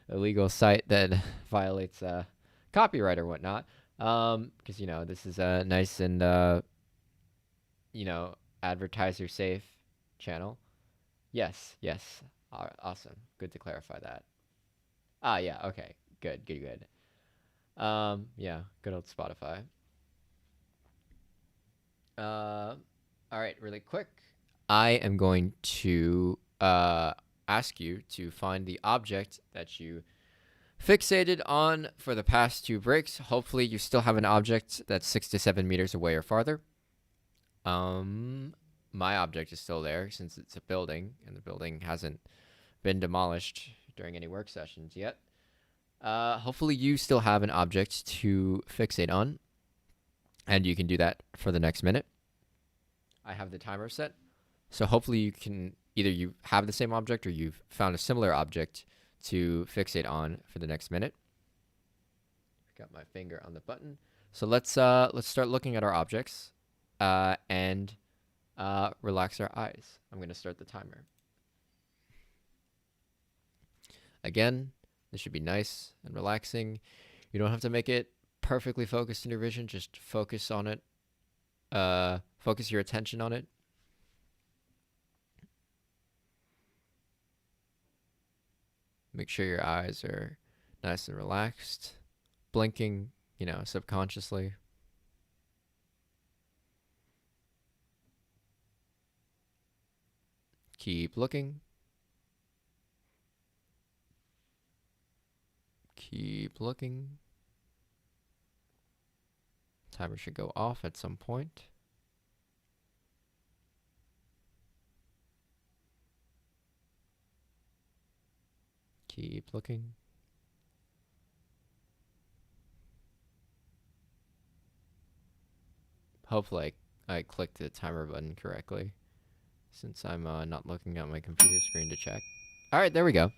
illegal site that violates copyright or whatnot. Because this is a nice and advertiser safe channel. Yes. Awesome. Good to clarify that. Yeah. Okay. Good. Yeah. Good old Spotify. All right. Really quick. I am going to ask you to find the object that you fixated on for the past 2 breaks. Hopefully, you still have an object that's 6 to 7 meters away or farther. My object is still there since it's a building, and the building hasn't been demolished during any work sessions yet. Hopefully, you still have an object to fixate on, and you can do that for the next minute. I have the timer set, so hopefully you can either you have the same object or you've found a similar object to fixate on for the next minute. Got my finger on the button. So let's start looking at our objects and relax our eyes. I'm going to start the timer. Again, this should be nice and relaxing. You don't have to make it perfectly focused in your vision. Just focus on it. Focus your attention on it. Make sure your eyes are nice and relaxed. Blinking, subconsciously. Keep looking. Keep looking. Timer should go off at some point. Keep looking. Hopefully I clicked the timer button correctly, since I'm not looking at my computer screen to check. All right, there we go.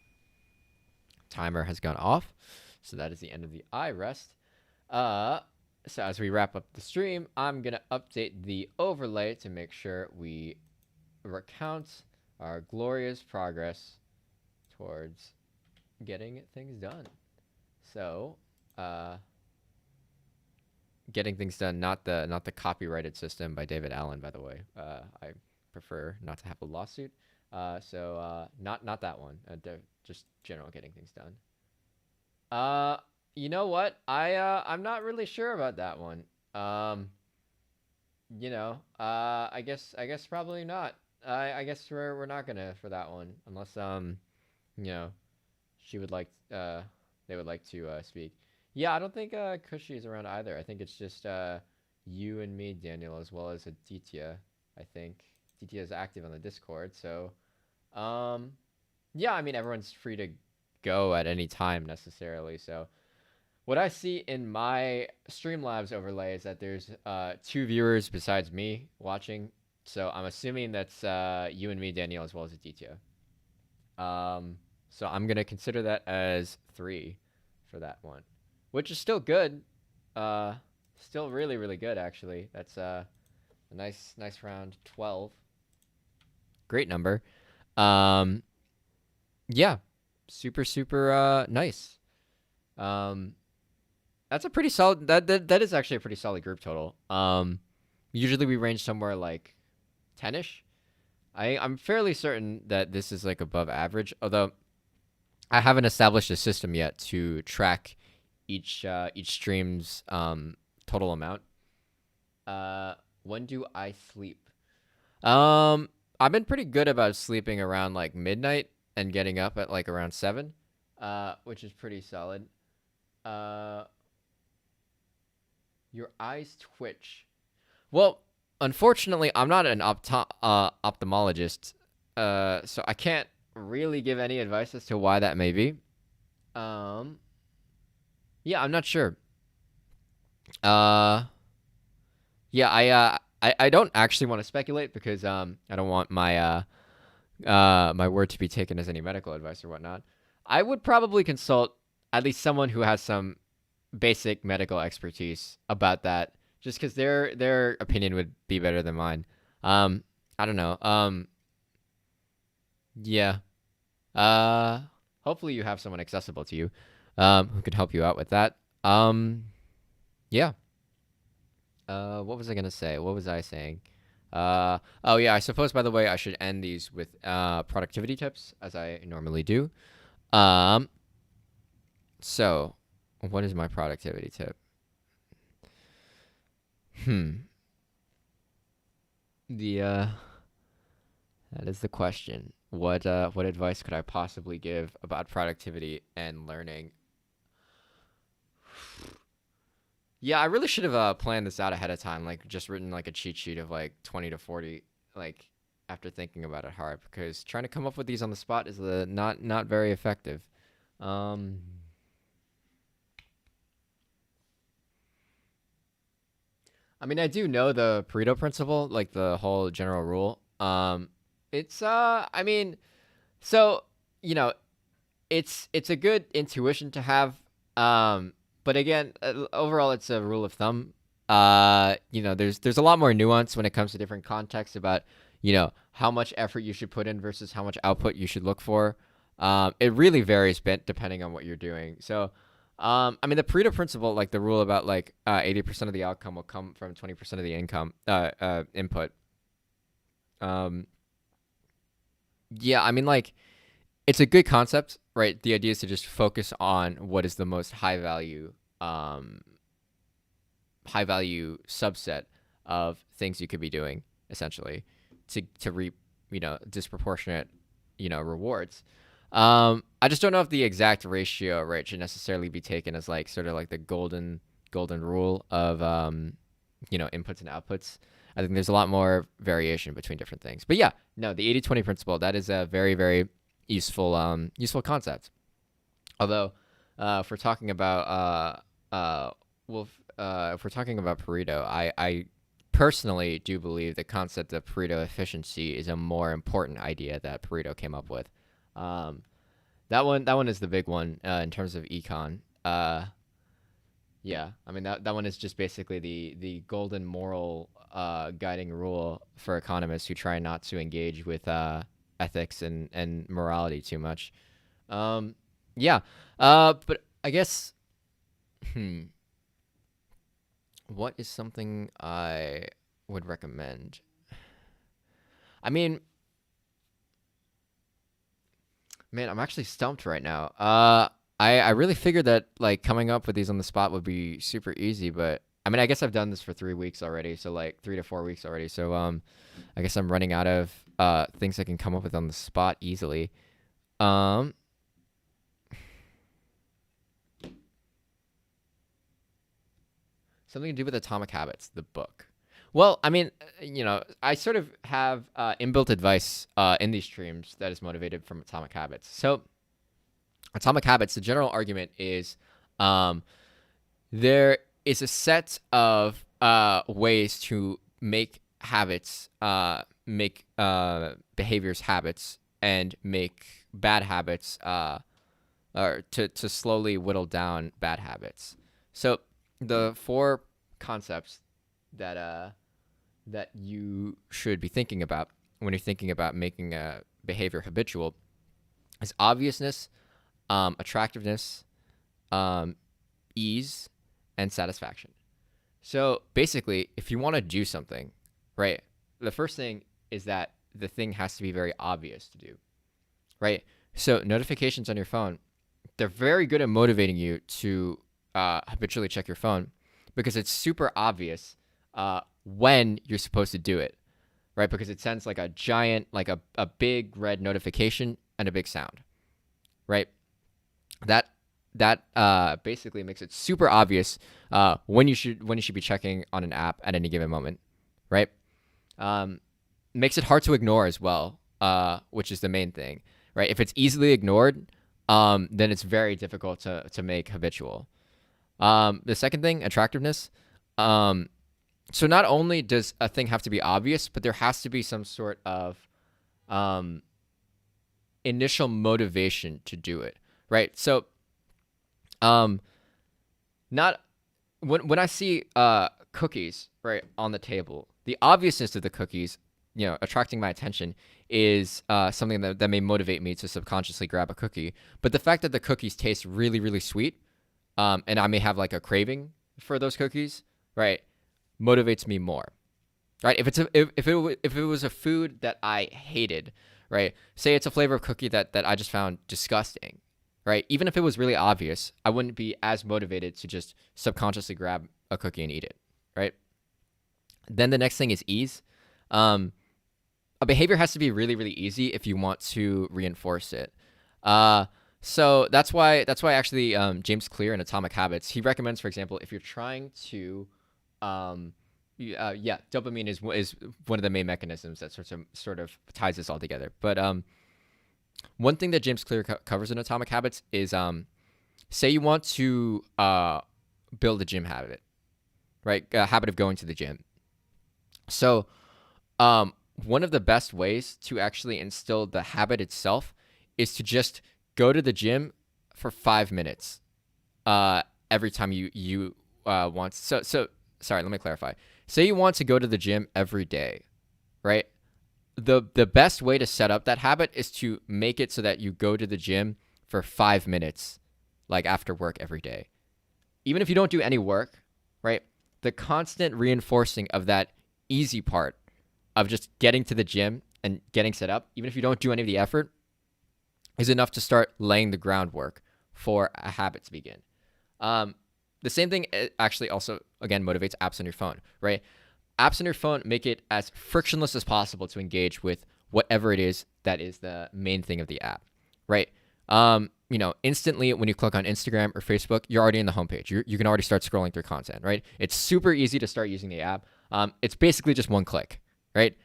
Timer has gone off, so that is the end of the eye rest. So as we wrap up the stream, I'm gonna update the overlay to make sure we recount our glorious progress towards getting things done. So, getting things done, not the copyrighted system by David Allen, by the way. I prefer not to have a lawsuit. So not that one. Just general getting things done. You know what? I'm not really sure about that one. I guess probably not. I guess we're not gonna for that one unless she would like they would like to speak. Yeah, I don't think Cushy is around either. I think it's just you and me, Daniel, as well as Aditya. I think Aditya is active on the Discord, so yeah, I mean everyone's free to go at any time necessarily. So what I see in my Streamlabs overlay is that there's 2 viewers besides me watching. So I'm assuming that's you and me, Daniel, as well as Aditya. So I'm gonna consider that as 3 for that one, which is still good. Still really, really good actually. That's a nice round 12. Great number. Yeah, super nice. That's a pretty solid. That is actually a pretty solid group total. Usually we range somewhere like 10ish. I'm fairly certain that this is like above average, although I haven't established a system yet to track each stream's total amount. When do I sleep? I've been pretty good about sleeping around like midnight and getting up at like around 7, which is pretty solid. Uh, your eyes twitch. Well, unfortunately, I'm not an ophthalmologist, so I can't really give any advice as to why that may be. Um, yeah, I'm not sure. Uh, yeah, I don't actually want to speculate because I don't want my word to be taken as any medical advice or whatnot. I would probably consult at least someone who has some basic medical expertise about that, just because their opinion would be better than mine. I don't know. Yeah. Uh, Hopefully you have someone accessible to you, who can help you out with that. Yeah. What was I gonna say? What was I saying? Oh yeah. I suppose by the way, I should end these with productivity tips as I normally do. Um, so what is my productivity tip? Hmm. The That is the question. What advice could I possibly give about productivity and learning? Yeah, I really should have planned this out ahead of time, like just written like a cheat sheet of like 20 to 40, like after thinking about it hard, because trying to come up with these on the spot is not very effective. Um, I mean, I do know the Pareto principle, like the whole general rule. It's I mean, so you know, it's a good intuition to have. But again, overall, it's a rule of thumb. There's a lot more nuance when it comes to different contexts about how much effort you should put in versus how much output you should look for. It really varies depending on what you're doing. So, I mean, the Pareto principle, like the rule about like 80% of the outcome will come from 20% of the input. Um, yeah, I mean, like it's a good concept, right? The idea is to just focus on what is the most um, high value subset of things you could be doing, essentially, to reap disproportionate rewards. I just don't know if the exact ratio, right, should necessarily be taken as like sort of like the golden rule of inputs and outputs. I think there's a lot more variation between different things. But yeah, no, the 80-20 principle, that is a very, very useful concept. Although, if we're talking about if we're talking about Pareto, I personally do believe the concept of Pareto efficiency is a more important idea that Pareto came up with. Um, that one is the big one in terms of econ. Yeah, I mean that one is just basically the golden moral guiding rule for economists who try not to engage with ethics and morality too much. Um, yeah, but I guess, hmm, what is something I would recommend? I mean, man, I'm actually stumped right now. I really figured that like coming up with these on the spot would be super easy, but I mean, I guess I've done this for 3 weeks already, so like 3 to 4 weeks already. So I guess I'm running out of things I can come up with on the spot easily. Um, Something to do with Atomic Habits, the book. Well, I mean, I sort of have inbuilt advice in these streams that is motivated from Atomic Habits. So, Atomic Habits, the general argument is um, there is a set of ways to make habits, make behaviors habits, and make bad habits, or to slowly whittle down bad habits. So the four concepts that that you should be thinking about when you're thinking about making a behavior habitual is obviousness, attractiveness, um, ease, and satisfaction. So basically, if you want to do something, right, the first thing is that the thing has to be very obvious to do, right? So notifications on your phone, they're very good at motivating you to habitually check your phone because it's super obvious when you're supposed to do it, right? Because it sends like a giant, like a big red notification and a big sound, right? That basically makes it super obvious when you should be checking on an app at any given moment, right? Makes it hard to ignore as well, which is the main thing, right? If it's easily ignored, then it's very difficult to make habitual. The second thing, attractiveness. So not only does a thing have to be obvious, but there has to be some sort of initial motivation to do it, right? So not when I see cookies right on the table, the obviousness of the cookies, attracting my attention is something that may motivate me to subconsciously grab a cookie. But the fact that the cookies taste really, really sweet, and I may have like a craving for those cookies, right, motivates me more, right? If it was a food that I hated, right, say it's a flavor of cookie that I just found disgusting, right? Even if it was really obvious, I wouldn't be as motivated to just subconsciously grab a cookie and eat it, right? Then the next thing is ease. A behavior has to be really, really easy if you want to reinforce it. So that's why actually James Clear in Atomic Habits, he recommends, for example, if you're trying to, dopamine is one of the main mechanisms that sort of ties this all together. But one thing that James Clear covers in Atomic Habits is, say you want to build a gym habit, right? A habit of going to the gym. So one of the best ways to actually instill the habit itself is to just go to the gym for 5 minutes every time you want. So sorry, let me clarify. Say you want to go to the gym every day, right? The best way to set up that habit is to make it so that you go to the gym for 5 minutes, like after work every day. Even if you don't do any work, right? The constant reinforcing of that easy part of just getting to the gym and getting set up, even if you don't do any of the effort, is enough to start laying the groundwork for a habit to begin. The same thing actually also, again, motivates apps on your phone, right? Apps on your phone make it as frictionless as possible to engage with whatever it is that is the main thing of the app, right? Instantly when you click on Instagram or Facebook, you're already in the homepage. You can already start scrolling through content, right? It's super easy to start using the app. It's basically just one click, right?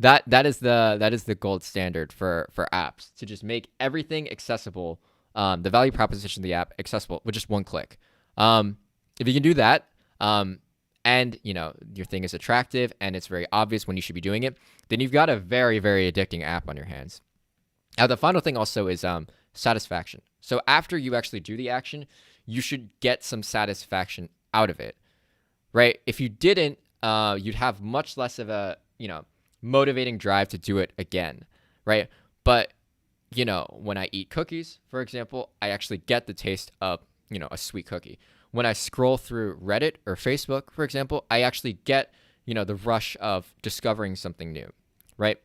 That is the gold standard for apps, to just make everything accessible. The value proposition of the app accessible with just one click. If you can do that, and your thing is attractive and it's very obvious when you should be doing it, then you've got a very, very addicting app on your hands. Now, the final thing also is satisfaction. So after you actually do the action, you should get some satisfaction out of it, right? If you didn't, you'd have much less of a motivating drive to do it again, right? But when I eat cookies, for example, I actually get the taste of a sweet cookie. When I scroll through Reddit or Facebook, for example, I actually get, the rush of discovering something new, right?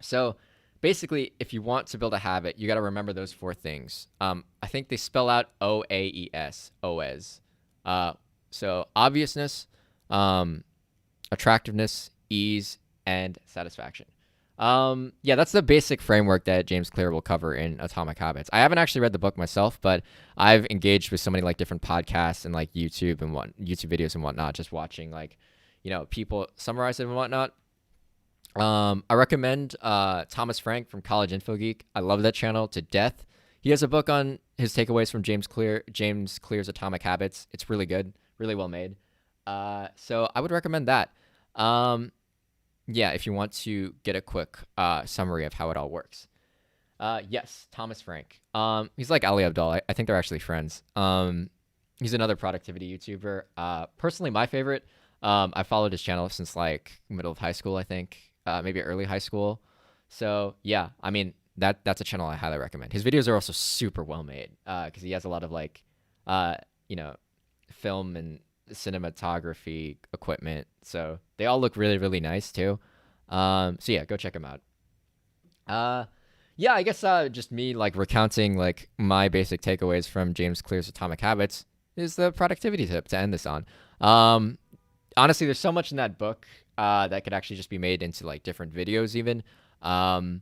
So basically, if you want to build a habit, you got to remember those 4 things. I think they spell out OAES, OAS. So obviousness, attractiveness, ease, and satisfaction. That's the basic framework that James Clear will cover in Atomic Habits. I haven't actually read the book myself, but I've engaged with so many like different podcasts and like YouTube videos and whatnot, just watching people summarize it and whatnot. I recommend Thomas Frank from College Info Geek. I love that channel to death. He has a book on his takeaways from James Clear's Atomic Habits. It's really good, really well made. So I would recommend that. If you want to get a quick summary of how it all works. Yes, Thomas Frank. He's like Ali Abdaal. I think they're actually friends. He's another productivity YouTuber. Personally, my favorite. I followed his channel since like middle of high school, I think. Maybe early high school. So yeah, I mean, that's a channel I highly recommend. His videos are also super well made because he has a lot of like, film and cinematography equipment. So they all look really, really nice too. So yeah, go check them out. Uh, yeah, I guess just me like recounting like my basic takeaways from James Clear's Atomic Habits is the productivity tip to end this on. Um, Honestly, there's so much in that book that could actually just be made into like different videos, even. Um,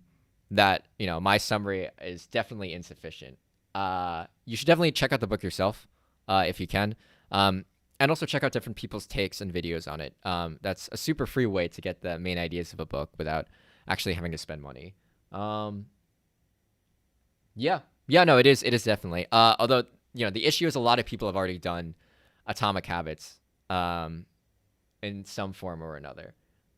that my summary is definitely insufficient. You should definitely check out the book yourself if you can, and also check out different people's takes and videos on it. That's a super free way to get the main ideas of a book without actually having to spend money. Um, yeah, yeah, no, it is. It is definitely. Although the issue is a lot of people have already done Atomic Habits. In some form or another.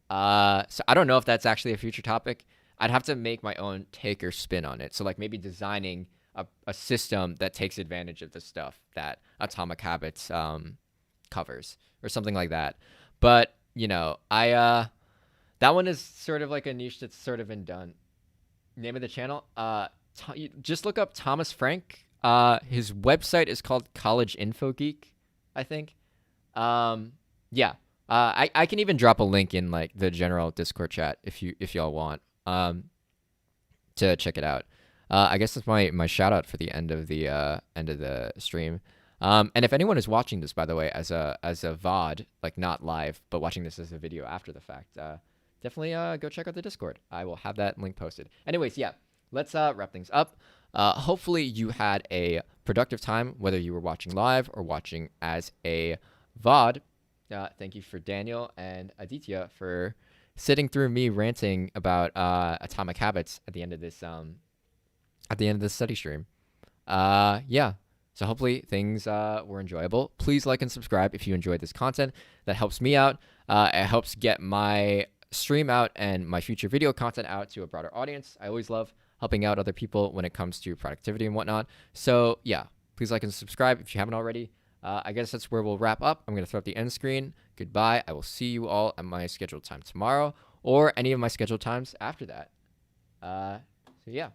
So I don't know if that's actually a future topic. I'd have to make my own take or spin on it. So like maybe designing a system that takes advantage of the stuff that Atomic Habits covers or something like that. But I that one is sort of like a niche that's sort of been done. Name of the channel? Just look up Thomas Frank. His website is called College Info Geek, I think. Yeah. I can even drop a link in like the general Discord chat if y'all want to check it out. I guess that's my shout out for the end of the stream. And if anyone is watching this, by the way, as a VOD, like not live, but watching this as a video after the fact, definitely go check out the Discord. I will have that link posted. Anyways, yeah, let's wrap things up. Hopefully you had a productive time, whether you were watching live or watching as a VOD. Thank you for Daniel and Aditya for sitting through me ranting about Atomic Habits at the end of this study stream. Yeah. So hopefully things were enjoyable. Please like and subscribe if you enjoyed this content. That helps me out. It helps get my stream out and my future video content out to a broader audience. I always love helping out other people when it comes to productivity and whatnot. So yeah, please like and subscribe if you haven't already. I guess that's where we'll wrap up. I'm going to throw up the end screen. Goodbye. I will see you all at my scheduled time tomorrow or any of my scheduled times after that. So yeah.